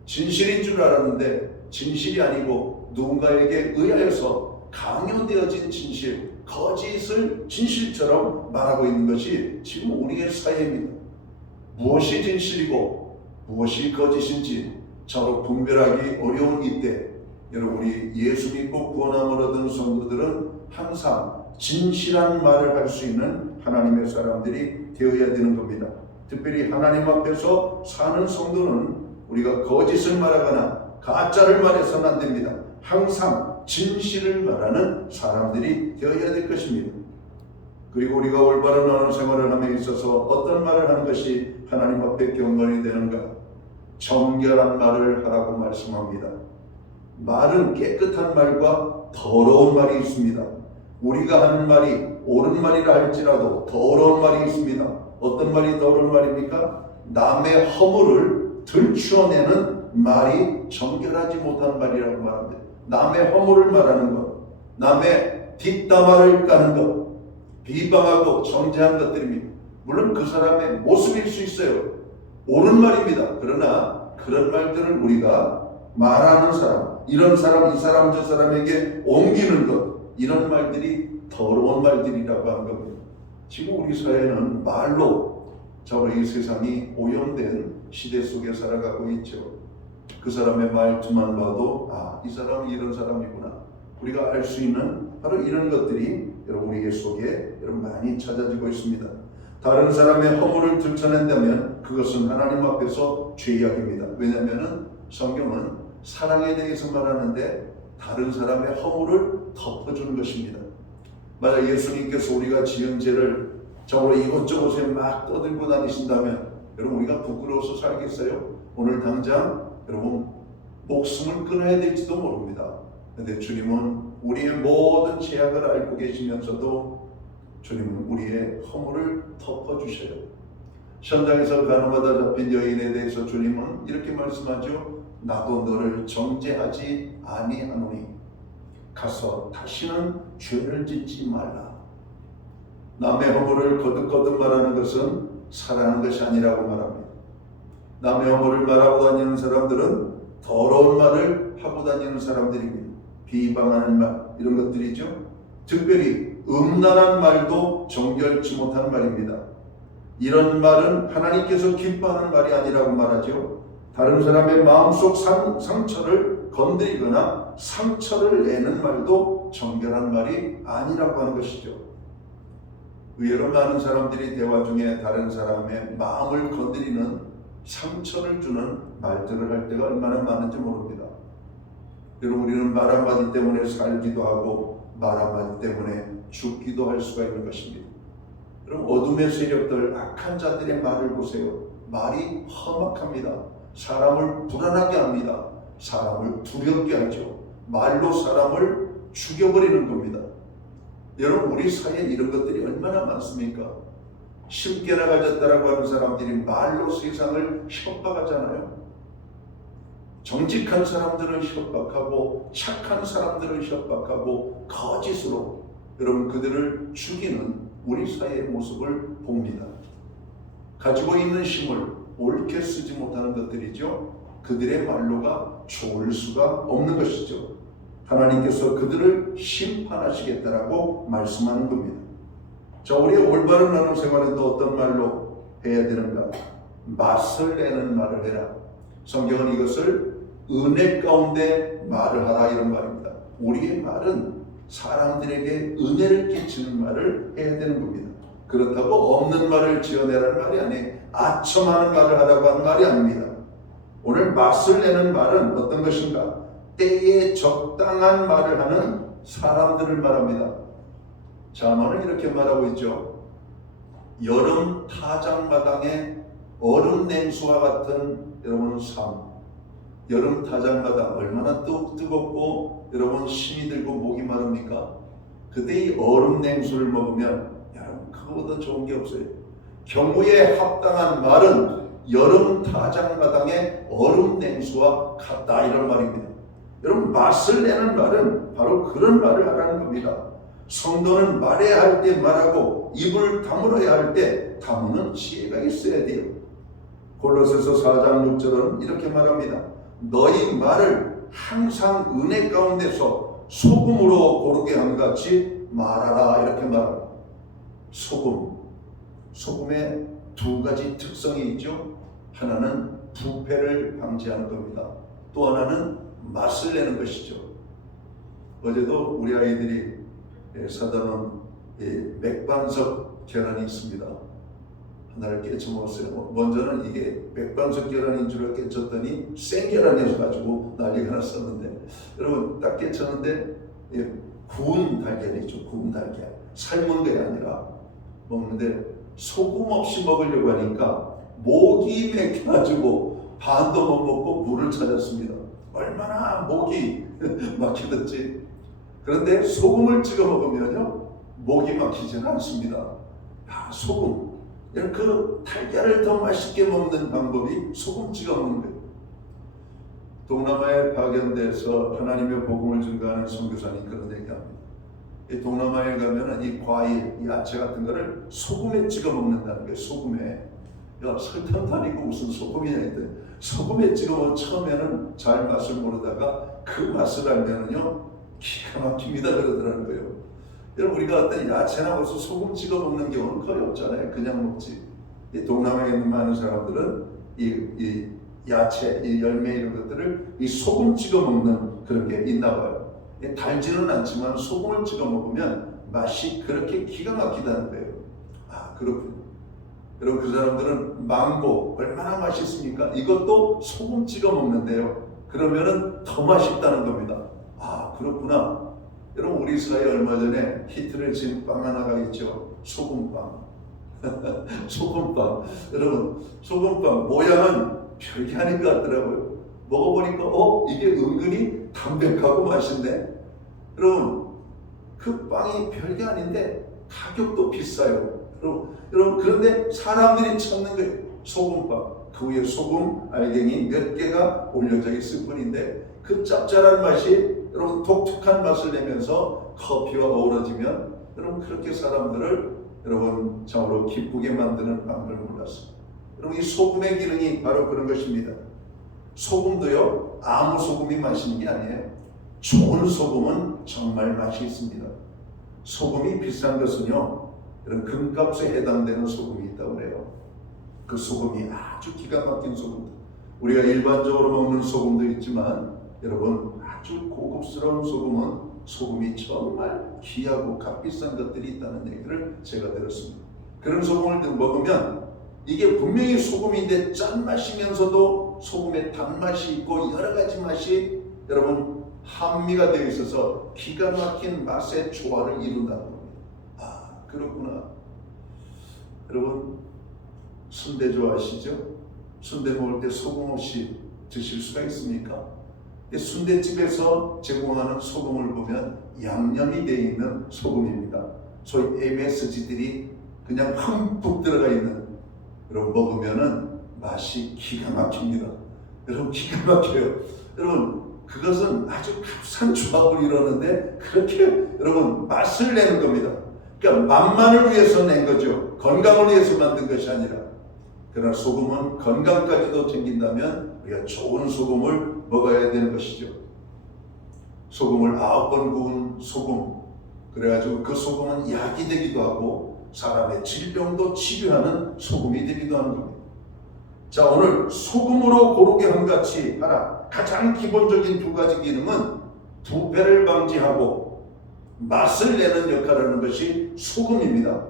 진실인 줄 알았는데 진실이 아니고 누군가에게 의하여서 강요되어진 진실, 거짓을 진실처럼 말하고 있는 것이 지금 우리의 사회입니다. 무엇이 진실이고 무엇이 거짓인지 서로 분별하기 어려운 이때 여러분 우리 예수 믿고 구원함을 얻은 성도들은 항상 진실한 말을 할 수 있는 하나님의 사람들이 되어야 되는 겁니다. 특별히 하나님 앞에서 사는 성도는 우리가 거짓을 말하거나 가짜를 말해서는 안 됩니다. 항상 진실을 말하는 사람들이 되어야 될 것입니다. 그리고 우리가 올바른 언어 생활을 함에 있어서 어떤 말을 하는 것이 하나님 앞에 경건이 되는가? 정결한 말을 하라고 말씀합니다. 말은 깨끗한 말과 더러운 말이 있습니다. 우리가 하는 말이 옳은 말이라 할지라도 더러운 말이 있습니다. 어떤 말이 더러운 말입니까? 남의 허물을 들추어내는 말이 정결하지 못한 말이라고 말합니다. 남의 허물을 말하는 것, 남의 뒷담화를 까는 것, 비방하고 정죄한 것들입니다. 물론 그 사람의 모습일 수 있어요. 옳은 말입니다. 그러나 그런 말들을 우리가 말하는 사람, 이런 사람, 이 사람, 저 사람에게 옮기는 것, 이런 말들이 더러운 말들이라고 하는 겁니다. 지금 우리 사회는 말로 이 세상이 오염된 시대 속에 살아가고 있죠. 그 사람의 말투만 봐도 이 사람은 이런 사람이구나. 우리가 알 수 있는 바로 이런 것들이 여러분 우리 속에 여러분 많이 찾아지고 있습니다. 다른 사람의 허물을 들춰낸다면 그것은 하나님 앞에서 죄악입니다. 왜냐하면 성경은 사랑에 대해서 말하는데 다른 사람의 허물을 덮어주는 것입니다. 만약 예수님께서 우리가 지은 죄를 저로 이곳저곳에 막 떠들고 다니신다면 여러분 우리가 부끄러워서 살겠어요? 오늘 당장 여러분 목숨을 끊어야 될지도 모릅니다. 그런데 주님은 우리의 모든 죄악을 알고 계시면서도 주님은 우리의 허물을 덮어주셔요. 현장에서 가늠하다 잡힌 여인에 대해서 주님은 이렇게 말씀하죠. 나도 너를 정죄하지 아니하노니 가서 다시는 죄를 짓지 말라. 남의 허물을 거듭거듭 말하는 것은 사랑하는 것이 아니라고 말합니다. 남의 허물을 말하고 다니는 사람들은 더러운 말을 하고 다니는 사람들입니다. 비방하는 말, 이런 것들이죠. 특별히 음란한 말도 정결치 못한 말입니다. 이런 말은 하나님께서 기뻐하는 말이 아니라고 말하죠. 다른 사람의 마음속 상처를 건드리거나 상처를 내는 말도 정결한 말이 아니라고 하는 것이죠. 의외로 많은 사람들이 대화 중에 다른 사람의 마음을 건드리는 상처를 주는 말들을 할 때가 얼마나 많은지 모릅니다. 여러분 우리는 말 한마디 때문에 살기도 하고 말 한마디 때문에 죽기도 할 수가 있는 것입니다. 여러분 어둠의 세력들, 악한 자들의 말을 보세요. 말이 험악합니다. 사람을 불안하게 합니다. 사람을 두렵게 하죠. 말로 사람을 죽여버리는 겁니다. 여러분 우리 사회에 이런 것들이 얼마나 많습니까? 심께나 가졌다라고 하는 사람들이 말로 세상을 협박하잖아요. 정직한 사람들을 협박하고 착한 사람들을 협박하고 거짓으로 여러분 그들을 죽이는 우리 사회의 모습을 봅니다. 가지고 있는 힘을 옳게 쓰지 못하는 것들이죠. 그들의 말로가 좋을 수가 없는 것이죠. 하나님께서 그들을 심판하시겠다라고 말씀하는 겁니다. 자, 우리의 올바른 나눔 생활은 또 어떤 말로 해야 되는가? 맛을 내는 말을 해라. 성경은 이것을 은혜 가운데 말을 하라 이런 말입니다. 우리의 말은 사람들에게 은혜를 끼치는 말을 해야 되는 겁니다. 그렇다고 없는 말을 지어내라는 말이 아니에요. 아첨하는 말을 하라고 하는 말이 아닙니다. 오늘 맛을 내는 말은 어떤 것인가? 때에 적당한 말을 하는 사람들을 말합니다. 잠언은 이렇게 말하고 있죠. 여름 타작마당에 얼음 냉수와 같은 여러분 삶. 여름 타작마당 얼마나 뜨겁고 여러분 힘이 들고 목이 마릅니까? 그때 이 얼음 냉수를 먹으면 여러분 그거보다 좋은 게 없어요. 경우에 합당한 말은 여름 타작마당의 얼음 냉수와 같다 이런 말입니다. 여러분 맛을 내는 말은 바로 그런 말을 하라는 겁니다. 성도는 말해야 할 때 말하고 입을 다물어야 할 때 다무는 지혜가 있어야 돼요. 골로새서 4장 6절은 이렇게 말합니다. 너희 말을 항상 은혜 가운데서 소금으로 고르게 함 같이 말하라 이렇게 말합니다. 소금에 두 가지 특성이 있죠. 하나는 부패를 방지하는 겁니다. 또 하나는 맛을 내는 것이죠. 어제도 우리 아이들이 사다 놓은 맥반석 계란이 있습니다. 하나를 깨쳐 먹었어요. 먼저는 이게 맥반석 계란인 줄 깨쳤더니 생계란이어서 가지고 난리가 났었는데, 여러분 딱 깨쳤는데 구운 달걀이죠. 구운 달걀. 삶은 게 아니라 먹는데 소금 없이 먹으려고 하니까 목이 맥혀가지고 반도 못 먹고 물을 찾았습니다. 얼마나 목이 막히던지. 그런데 소금을 찍어 먹으면요 목이 막히지는 않습니다. 소금. 그 달걀을 더 맛있게 먹는 방법이 소금 찍어 먹는 거예요. 동남아에 파견돼서 하나님의 복음을 증거하는 선교사님 그런 얘기합니다. 이 동남아에 가면은 이 과일, 이 야채 같은 거를 소금에 찍어 먹는다는 거예요. 소금에. 야, 설탕도 아니고 무슨 소금이냐 했더니 소금에 찍어 먹으면 처음에는 잘 맛을 모르다가 그 맛을 알면은요 기가 막힙니다 그러더라는 거예요. 여러분 우리가 어떤 야채나 무슨 소금 찍어 먹는 경우는 거의 없잖아요. 그냥 먹지. 이 동남아에 있는 많은 사람들은 이 야채, 이 열매 이런 것들을 이 소금 찍어 먹는 그런 게 있나 봐요. 달지는 않지만 소금을 찍어 먹으면 맛이 그렇게 기가 막히다는 거예요. 아 그렇군요. 여러분 그 사람들은 망고 얼마나 맛있습니까? 이것도 소금 찍어 먹는데요. 그러면은 더 맛있다는 겁니다. 아 그렇구나. 여러분 우리 사회에 얼마 전에 히트를 친 빵 하나가 있죠. 소금빵. 소금빵. 여러분 소금빵 모양은 별게 아닌 것 같더라고요. 먹어보니까 이게 은근히 담백하고 맛있네. 여러분 그 빵이 별게 아닌데 가격도 비싸요. 여러분 그런데 사람들이 찾는 거예요. 소금빵. 그 위에 소금 알갱이 몇 개가 올려져 있을 뿐인데 그 짭짤한 맛이 여러분 독특한 맛을 내면서 커피와 어우러지면 여러분 그렇게 사람들을 여러분 참으로 기쁘게 만드는 방법을 몰랐어요. 여러분 이 소금의 기능이 바로 그런 것입니다. 소금도요 아무 소금이 맛있는 게 아니에요. 좋은 소금은 정말 맛이 있습니다. 소금이 비싼 것은요 이런 금값에 해당되는 소금이 있다고 그래요. 그 소금이 아주 기가 막힌 소금. 우리가 일반적으로 먹는 소금도 있지만 여러분 아주 고급스러운 소금이 정말 귀하고 값비싼 것들이 있다는 얘기를 제가 들었습니다. 그런 소금을 먹으면 이게 분명히 소금인데 짠맛이면서도 소금에 단맛이 있고 여러 가지 맛이 여러분 함미가 되어 있어서 기가 막힌 맛의 조화를 이룬다는 겁니다. 아 그렇구나. 여러분 순대 좋아하시죠? 순대 먹을 때 소금 없이 드실 수가 있습니까? 순대집에서 제공하는 소금을 보면 양념이 되어 있는 소금입니다. 소위 MSG들이 그냥 흠뻑 들어가 있는. 여러분 먹으면은 맛이 기가 막힙니다. 여러분 기가 막혀요. 여러분 그것은 아주 값싼 조합을 이루는데 그렇게 여러분 맛을 내는 겁니다. 그러니까 맛만을 위해서 낸 거죠. 건강을 위해서 만든 것이 아니라. 그러나 소금은 건강까지도 챙긴다면 우리가 좋은 소금을 먹어야 되는 것이죠. 소금을 9번 구운 소금. 그래가지고 그 소금은 약이 되기도 하고 사람의 질병도 치료하는 소금이 되기도 하는 겁니다. 자, 오늘 소금으로 고르게 함같이 하라. 가장 기본적인 두 가지 기능은 부패를 방지하고 맛을 내는 역할을 하는 것이 소금입니다.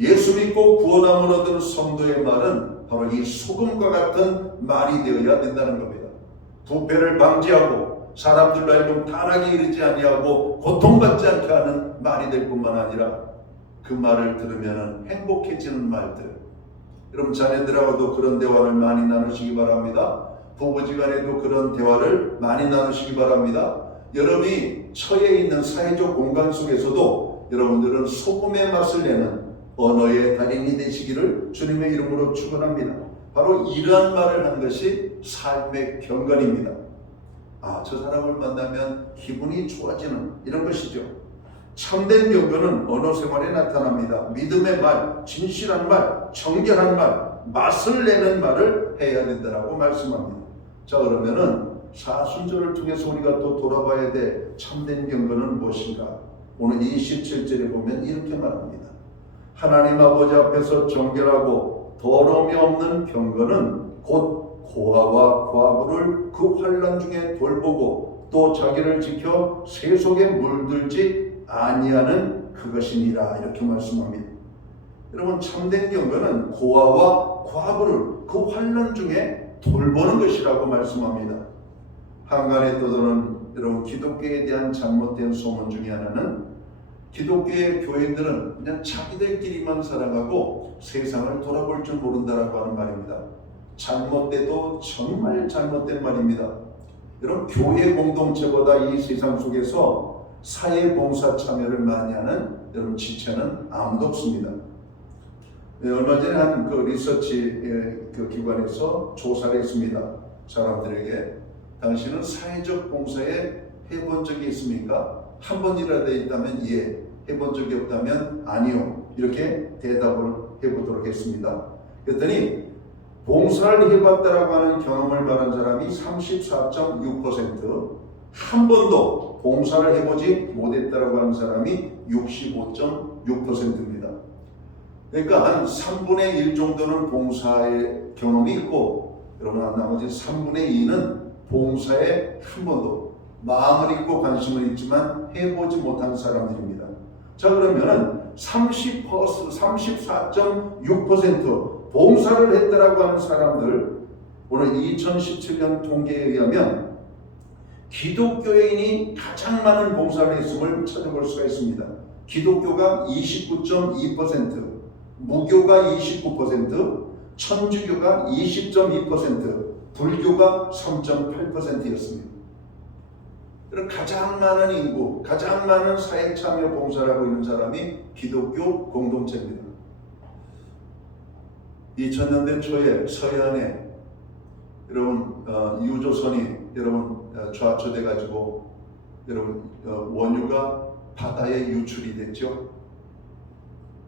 예수 믿고 구원함을 얻은 성도의 말은 바로 이 소금과 같은 말이 되어야 된다는 겁니다. 부패를 방지하고 사람들로 하여금 타락에 이르지 아니하고 고통받지 않게 하는 말이 될 뿐만 아니라 그 말을 들으면 행복해지는 말들. 여러분 자녀들하고도 그런 대화를 많이 나누시기 바랍니다. 부부지간에도 그런 대화를 많이 나누시기 바랍니다. 여러분이 처해 있는 사회적 공간 속에서도 여러분들은 소금의 맛을 내는 언어의 달인이 되시기를 주님의 이름으로 축원합니다. 바로 이러한 말을 한 것이 삶의 경건입니다. 아, 저 사람을 만나면 기분이 좋아지는 이런 것이죠. 참된 경건은 언어 생활에 나타납니다. 믿음의 말, 진실한 말, 정결한 말, 맛을 내는 말을 해야 된다고 말씀합니다. 자, 그러면은 사순절을 통해서 우리가 또 돌아봐야 될 참된 경건은 무엇인가? 오늘 27절에 보면 이렇게 말합니다. 하나님 아버지 앞에서 정결하고 더러움이 없는 경건은 곧 고아와 과부를 그 환난 중에 돌보고 또 자기를 지켜 세속에 물들지 아니하는 그것이니라. 이렇게 말씀합니다. 여러분 참된 경건은 고아와 과부를 그 환난 중에 돌보는 것이라고 말씀합니다. 한간에 떠도는 여러분 기독교에 대한 잘못된 소문 중에 하나는 기독교의 교인들은 그냥 자기들끼리만 살아가고 세상을 돌아볼 줄 모른다라고 하는 말입니다. 잘못돼도 정말 잘못된 말입니다. 여러분 교회 공동체보다 이 세상 속에서 사회봉사 참여를 많이 하는 여러분 지체는 아무도 없습니다. 얼마 전에 한 그 리서치 그 기관에서 조사를 했습니다. 사람들에게 당신은 사회적 봉사에 해본 적이 있습니까? 한 번이라도 있다면 예, 해본 적이 없다면 아니요. 이렇게 대답을 해보도록 했습니다. 그랬더니 봉사를 해봤다라고 하는 경험을 말한 사람이 34.6%, 한 번도 봉사를 해보지 못했다라고 하는 사람이 65.6%입니다. 그러니까 한 3분의 1 정도는 봉사의 경험이 있고, 여러분 나머지 3분의 2는 봉사에 한 번도 마음을 있고 관심을 있지만 해보지 못한 사람들입니다. 자, 그러면은 34.6% 봉사를 했다라고 하는 사람들, 오늘 2017년 통계에 의하면 기독교인이 가장 많은 봉사를 했음을 찾아볼 수가 있습니다. 기독교가 29.2%, 무교가 29%, 천주교가 20.2%, 불교가 3.8%였습니다. 가장 많은 인구, 가장 많은 사회 참여 봉사를 하고 있는 사람이 기독교 공동체입니다. 2000년대 초에 서해안에 여러분 유조선이 여러분 좌초돼 가지고 여러분 원유가 바다에 유출이 됐죠.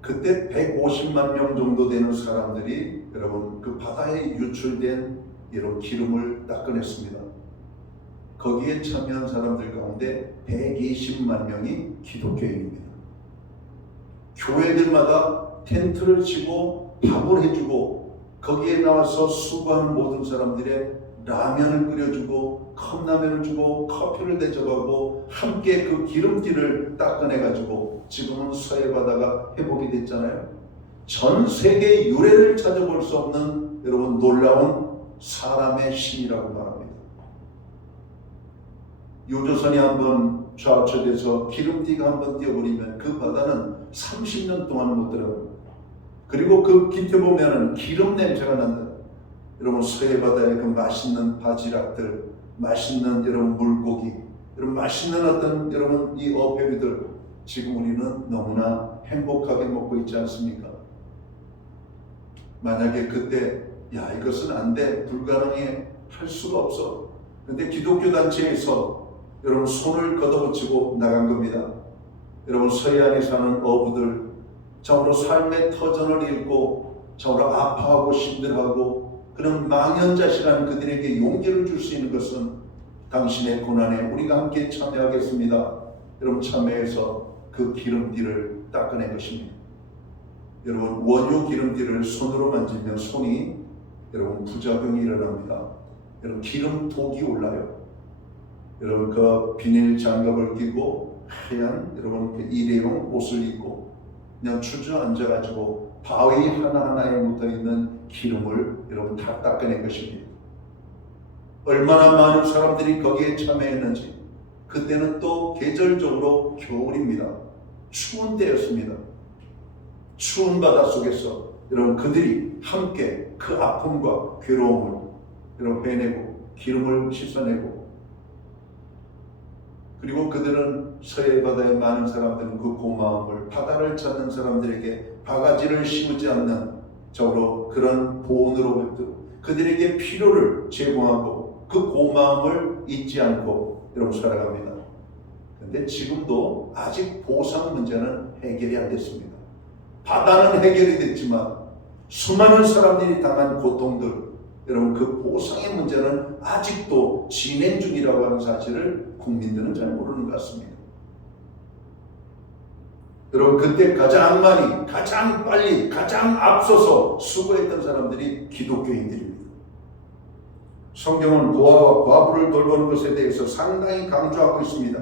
그때 150만 명 정도 되는 사람들이 여러분 그 바다에 유출된 이런 기름을 닦아냈습니다. 거기에 참여한 사람들 가운데 120만 명이 기독교인입니다. 교회들마다 텐트를 치고 밥을 해주고 거기에 나와서 수고하는 모든 사람들의 라면을 끓여주고 컵라면을 주고 커피를 대접하고 함께 그 기름띠를 닦아내가지고 지금은 서해바다가 회복이 됐잖아요. 전 세계 유래를 찾아볼 수 없는 여러분 놀라운 사람의 신이라고 말합니다. 유조선이 한번 좌초돼서 기름띠가 한번 띄어버리면 그 바다는 30년 동안 못 들어갑니다. 그리고 그 깃에 보면은 기름 냄새가 난다. 여러분 서해바다의 그 맛있는 바지락들, 맛있는 여러분 물고기, 여러분 맛있는 어떤 여러분 이 어패류들 지금 우리는 너무나 행복하게 먹고 있지 않습니까? 만약에 그때 야 이것은 안 돼, 불가능해, 할 수가 없어. 근데 기독교 단체에서 여러분 손을 걷어붙이고 나간 겁니다. 여러분 서해안에 사는 어부들 참으로 삶의 터전을 잃고 참으로 아파하고 힘들어하고 그런 망연자실한 그들에게 용기를 줄 수 있는 것은 당신의 고난에 우리가 함께 참여하겠습니다. 여러분 참여해서 그 기름띠를 닦아낸 것입니다. 여러분 원유 기름띠를 손으로 만지면 손이 여러분 부작용이 일어납니다. 여러분 기름독이 올라요. 여러분 그 비닐 장갑을 끼고 하얀 여러분 그 일회용 옷을 입고 그냥 주저앉아가지고 바위 하나하나에 묻어있는 기름을 여러분 다 닦아낸 것입니다. 얼마나 많은 사람들이 거기에 참여했는지. 그때는 또 계절적으로 겨울입니다. 추운 때였습니다. 추운 바닷속에서 여러분 그들이 함께 그 아픔과 괴로움을 여러분 빼내고 기름을 씻어내고, 그리고 그들은 서해 바다에 많은 사람들은 그 고마움을 바다를 찾는 사람들에게 바가지를 씌우지 않는 저로 그런 보온으로 그들에게 필요를 제공하고 그 고마움을 잊지 않고 여러분 살아갑니다. 그런데 지금도 아직 보상 문제는 해결이 안 됐습니다. 바다는 해결이 됐지만 수많은 사람들이 당한 고통들, 여러분 그 보상의 문제는 아직도 진행 중이라고 하는 사실을 국민들은 잘 모르는 것 같습니다. 여러분 그때 가장 많이, 가장 빨리, 가장 앞서서 수고했던 사람들이 기독교인들입니다. 성경은 고아와 과부를 돌보는 것에 대해서 상당히 강조하고 있습니다.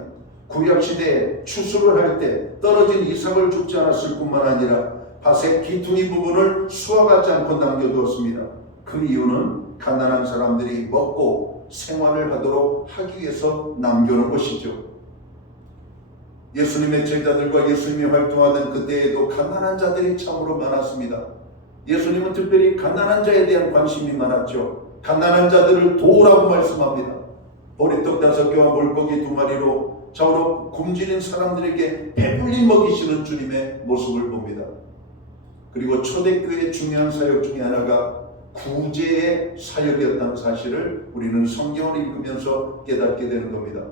구약시대에 추수를 할 때 떨어진 이삭을 줍지 않았을 뿐만 아니라 밭의 기퉁이 부분을 수확하지 않고 남겨두었습니다. 그 이유는 가난한 사람들이 먹고 생활을 하도록 하기 위해서 남겨놓은 것이죠. 예수님의 제자들과 예수님이 활동하던 그때에도 가난한 자들이 참으로 많았습니다. 예수님은 특별히 가난한 자에 대한 관심이 많았죠. 가난한 자들을 도우라고 말씀합니다. 보리떡 5개와 물고기 2마리로 저로 굶주린 사람들에게 배불리 먹이시는 주님의 모습을 봅니다. 그리고 초대교회의 중요한 사역 중에 하나가 구제의 사역이었다는 사실을 우리는 성경을 읽으면서 깨닫게 되는 겁니다.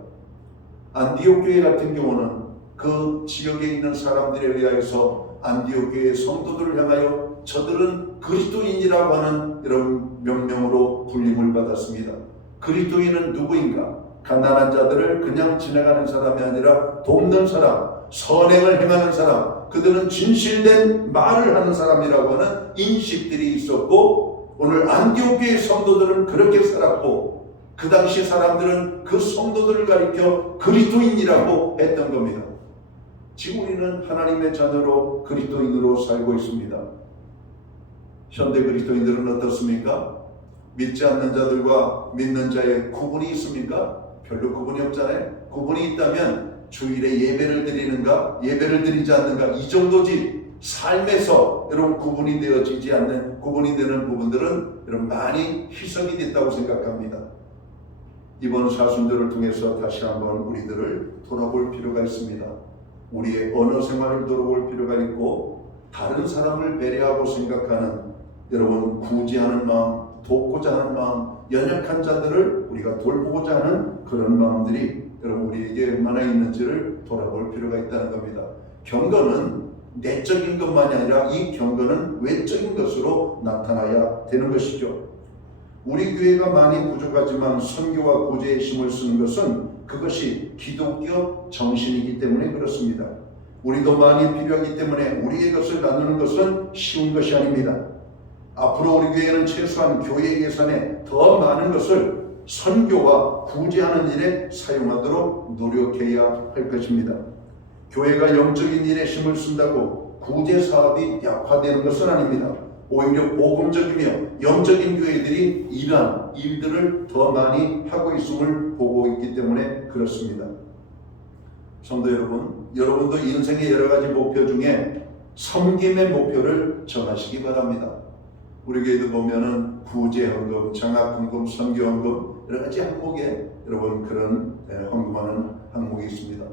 안디옥 교회 같은 경우는 그 지역에 있는 사람들에 의하여서 안디옥 교회의 성도들을 향하여 저들은 그리스도인이라고 하는 이런 명명으로 불림을 받았습니다. 그리스도인은 누구인가? 가난한 자들을 그냥 지나가는 사람이 아니라 돕는 사람, 선행을 행하는 사람, 그들은 진실된 말을 하는 사람이라고 하는 인식들이 있었고, 오늘 안디옥 교회 성도들은 그렇게 살았고, 그 당시 사람들은 그 성도들을 가리켜 그리스도인이라고 했던 겁니다. 지금 우리는 하나님의 자녀로 그리스도인으로 살고 있습니다. 현대 그리스도인들은 어떻습니까? 믿지 않는 자들과 믿는 자의 구분이 있습니까? 별로 구분이 없잖아요. 구분이 있다면 주일에 예배를 드리는가, 예배를 드리지 않는가, 이 정도지. 삶에서 여러분 구분이 되어지지 않는, 구분이 되는 부분들은 여러분 많이 희석이 됐다고 생각합니다. 이번 사순절을 통해서 다시 한번 우리들을 돌아볼 필요가 있습니다. 우리의 언어 생활을 돌아볼 필요가 있고, 다른 사람을 배려하고 생각하는 여러분 구제하는 마음, 돕고자 하는 마음, 연약한 자들을 우리가 돌보고자 하는 그런 마음들이 여러분 우리에게 얼마나 있는지를 돌아볼 필요가 있다는 겁니다. 경건은 내적인 것만이 아니라 이 경건은 외적인 것으로 나타나야 되는 것이죠. 우리 교회가 많이 부족하지만 선교와 구제에 힘을 쓰는 것은 그것이 기독교 정신이기 때문에 그렇습니다. 우리도 많이 필요하기 때문에 우리의 것을 나누는 것은 쉬운 것이 아닙니다. 앞으로 우리 교회는 최소한 교회 예산에 더 많은 것을 선교와 구제하는 일에 사용하도록 노력해야 할 것입니다. 교회가 영적인 일에 힘을 쓴다고 구제 사업이 약화되는 것은 아닙니다. 오히려 복음적이며 영적인 교회들이 이러한 일들을 더 많이 하고 있음을 보고 있기 때문에 그렇습니다. 성도 여러분, 여러분도 인생의 여러 가지 목표 중에 섬김의 목표를 정하시기 바랍니다. 우리 교회도 보면은 구제헌금, 장학헌금, 선교헌금 여러 가지 항목에 여러분 그런 헌금하는 항목이 있습니다.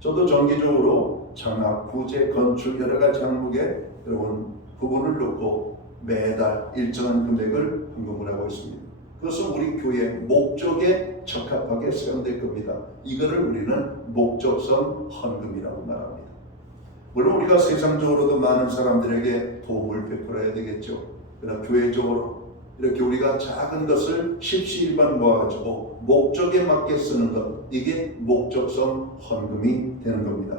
저도 정기적으로 장학, 구제, 건축 여러 가지 항목에 여러분 부분을 놓고 매달 일정한 금액을 헌금을 하고 있습니다. 그것은 우리 교회 목적에 적합하게 사용될 겁니다. 이거를 우리는 목적성 헌금이라고 말합니다. 물론 우리가 세상적으로도 많은 사람들에게 도움을 베풀어야 되겠죠. 그러나 교회적으로 이렇게 우리가 작은 것을 십시일반 모아가지고 목적에 맞게 쓰는 것, 이게 목적성 헌금이 되는 겁니다.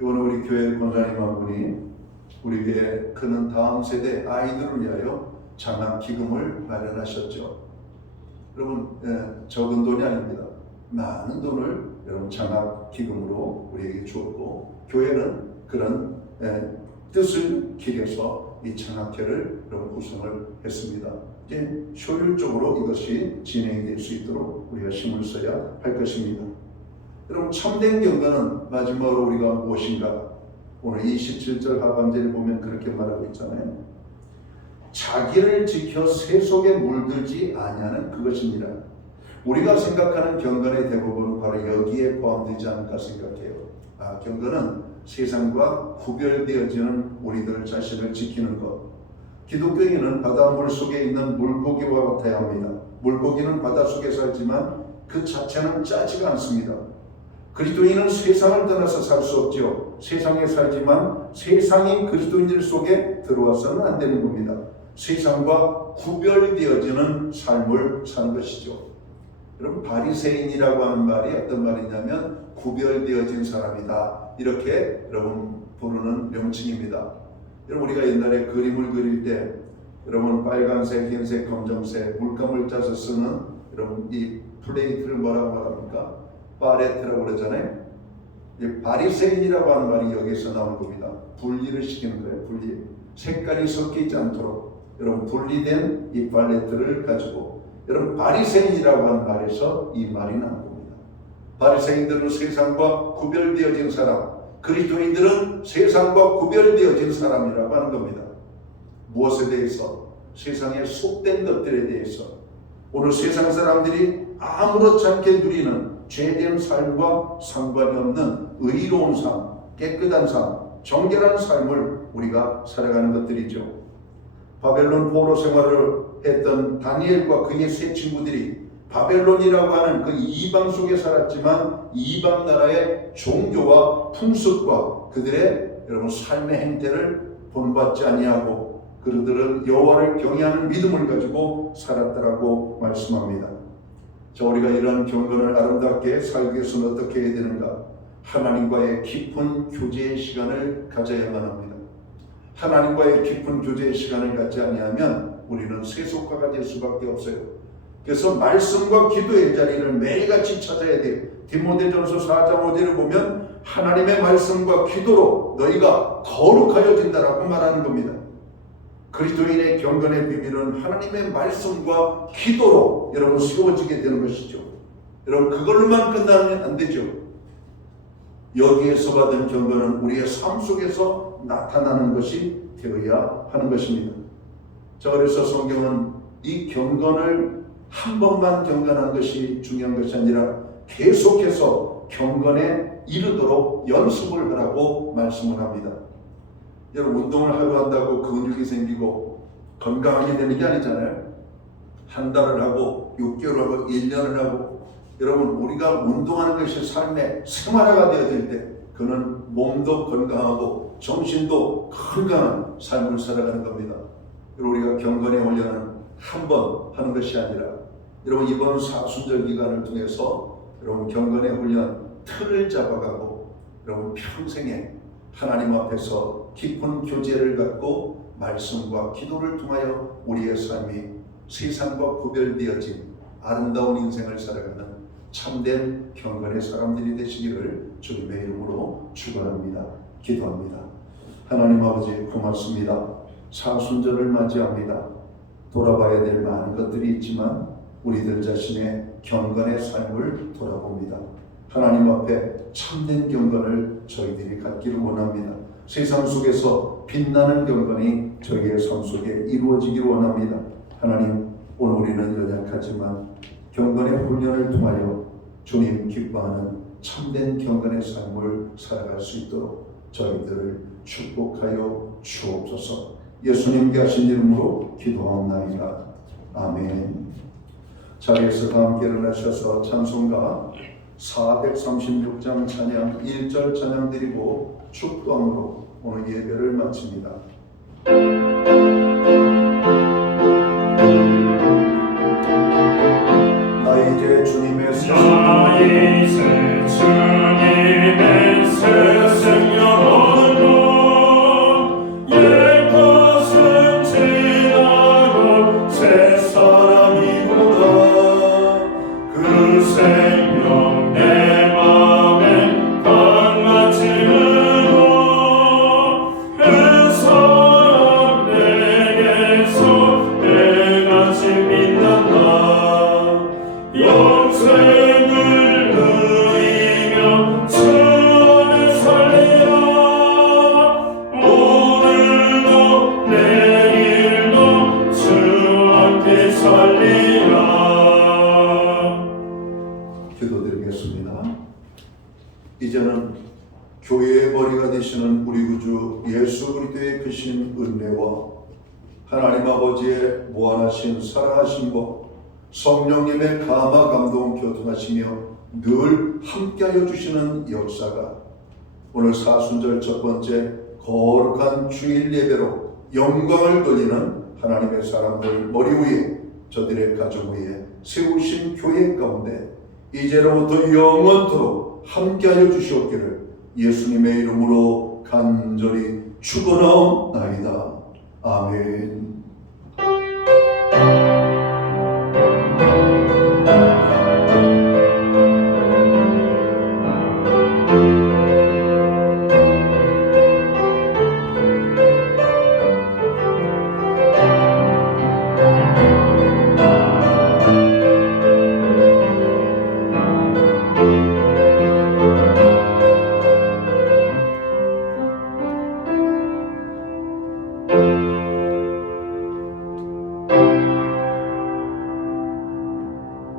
이번에 우리 교회 권사님 한 분이 우리 교회 크는 다음 세대 아이들을 위하여 장학 기금을 마련하셨죠. 여러분 적은 돈이 아닙니다. 많은 돈을 여러분 장학 기금으로 우리에게 주었고 교회는 그런 뜻을 기려서 이 장학회를 여러분 구성을 했습니다. 이제 효율적으로 이것이 진행될 수 있도록 우리가 힘을 써야 할 것입니다. 여러분 참된 경건은 마지막으로 우리가 무엇인가? 오늘 27절 하반절에 보면 그렇게 말하고 있잖아요. 자기를 지켜 세 속에 물들지 아니하는 그것입니다. 우리가 생각하는 경건의 대부분은 바로 여기에 포함되지 않을까 생각해요. 경건은 세상과 구별되어지는 우리들 자신을 지키는 것. 기독교인은 바닷물 속에 있는 물고기와 같아야 합니다. 물고기는 바닷속에 살지만 그 자체는 짜지가 않습니다. 그리스도인은 세상을 떠나서 살 수 없죠. 세상에 살지만 세상이 그리스도인들 속에 들어와서는 안 되는 겁니다. 세상과 구별되어지는 삶을 사는 것이죠. 여러분 바리새인이라고 하는 말이 어떤 말이냐면 구별되어진 사람이다. 이렇게 여러분 부르는 명칭입니다. 여러분 우리가 옛날에 그림을 그릴 때 여러분 빨간색, 흰색, 검정색 물감을 짜서 쓰는 여러분 이 플레이트를 뭐라고 말합니까? 파레트라고 그러잖아요. 바리새인이라고 하는 말이 여기서 나온 겁니다. 분리를 시키는 거예요. 분리. 색깔이 섞이지 않도록 여러분 분리된 이 팔레트를 가지고 여러분 바리새인이라고 하는 말에서 이 말이 나온 겁니다. 바리새인들은 세상과 구별되어진 사람, 그리스도인들은 세상과 구별되어진 사람이라고 하는 겁니다. 무엇에 대해서? 세상에 속된 것들에 대해서. 오늘 세상 사람들이 아무렇지 않게 누리는 죄된 삶과 상관이 없는 의로운 삶, 깨끗한 삶, 정결한 삶을 우리가 살아가는 것들이죠. 바벨론 포로 생활을 했던 다니엘과 그의 세 친구들이 바벨론이라고 하는 그 이방 속에 살았지만 이방 나라의 종교와 풍습과 그들의 여러분 삶의 행태를 본받지 아니하고 그들은 여호와를 경외하는 믿음을 가지고 살았다라고 말씀합니다. 자, 우리가 이런 경건을 아름답게 살기 위해서는 어떻게 해야 되는가? 하나님과의 깊은 교제의 시간을 가져야만 합니다. 하나님과의 깊은 교제의 시간을 갖지 아니하면 우리는 세속화가 될 수밖에 없어요. 그래서 말씀과 기도의 자리를 매일같이 찾아야 돼요. 디모데전서 4장 5절을 보면 하나님의 말씀과 기도로 너희가 거룩하여진다라고 말하는 겁니다. 그리스도인의 경건의 비밀은 하나님의 말씀과 기도로 여러분 세워지게 되는 것이죠. 여러분 그걸로만 끝나면 안 되죠. 여기에서 받은 경건은 우리의 삶 속에서 나타나는 것이 되어야 하는 것입니다. 자, 그래서 성경은 이 경건을 한 번만 경건한 것이 중요한 것이 아니라 계속해서 경건에 이르도록 연습을 하라고 말씀을 합니다. 여러분 운동을 하고 한다고 근육이 생기고 건강하게 되는 게 아니잖아요. 한 달을 하고 6개월을 하고 1년을 하고 여러분 우리가 운동하는 것이 삶의 생활화가 되어질 때 그는 몸도 건강하고 정신도 건강한 삶을 살아가는 겁니다. 여러분 우리가 경건의 훈련은 한 번 하는 것이 아니라 여러분 이번 사순절 기간을 통해서 여러분 경건의 훈련 틀을 잡아가고 여러분 평생에 하나님 앞에서 깊은 교제를 갖고 말씀과 기도를 통하여 우리의 삶이 세상과 구별되어진 아름다운 인생을 살아가는 참된 경건의 사람들이 되시기를 주님의 이름으로 축원합니다. 기도합니다. 하나님 아버지 고맙습니다. 사순절을 맞이합니다. 돌아봐야 될 많은 것들이 있지만 우리들 자신의 경건의 삶을 돌아봅니다. 하나님 앞에 참된 경건을 저희들이 갖기를 원합니다. 세상 속에서 빛나는 경건이 저희의 삶 속에 이루어지기를 원합니다. 하나님, 오늘 우리는 연약하지만 경건의 훈련을 통하여 주님 기뻐하는 참된 경건의 삶을 살아갈 수 있도록 저희들을 축복하여 주옵소서. 예수님께 하신 이름으로 기도하옵나이다. 아멘. 자리에서 다 함께 일어나셔서 찬송가 436장 찬양 1절 찬양 드리고 축도함으로 오늘 예배를 마칩니다. 나 이제 주님의 스승 영혼으로 옛 것은 지나고 머리가 되시는 우리 구주 예수 그리스도의 크신 은혜와 하나님 아버지의 무한하신 사랑하심과 성령님의 감화 감동 교통하시며 늘 함께하여 주시는 역사가 오늘 사순절 첫 번째 거룩한 주일 예배로 영광을 돌리는 하나님의 사람들 머리 위에 저들의 가정 위에 세우신 교회 가운데 이제로부터 영원토록 함께하여 주시옵기를 예수님의 이름으로 간절히 축원하옵나이다. 아멘.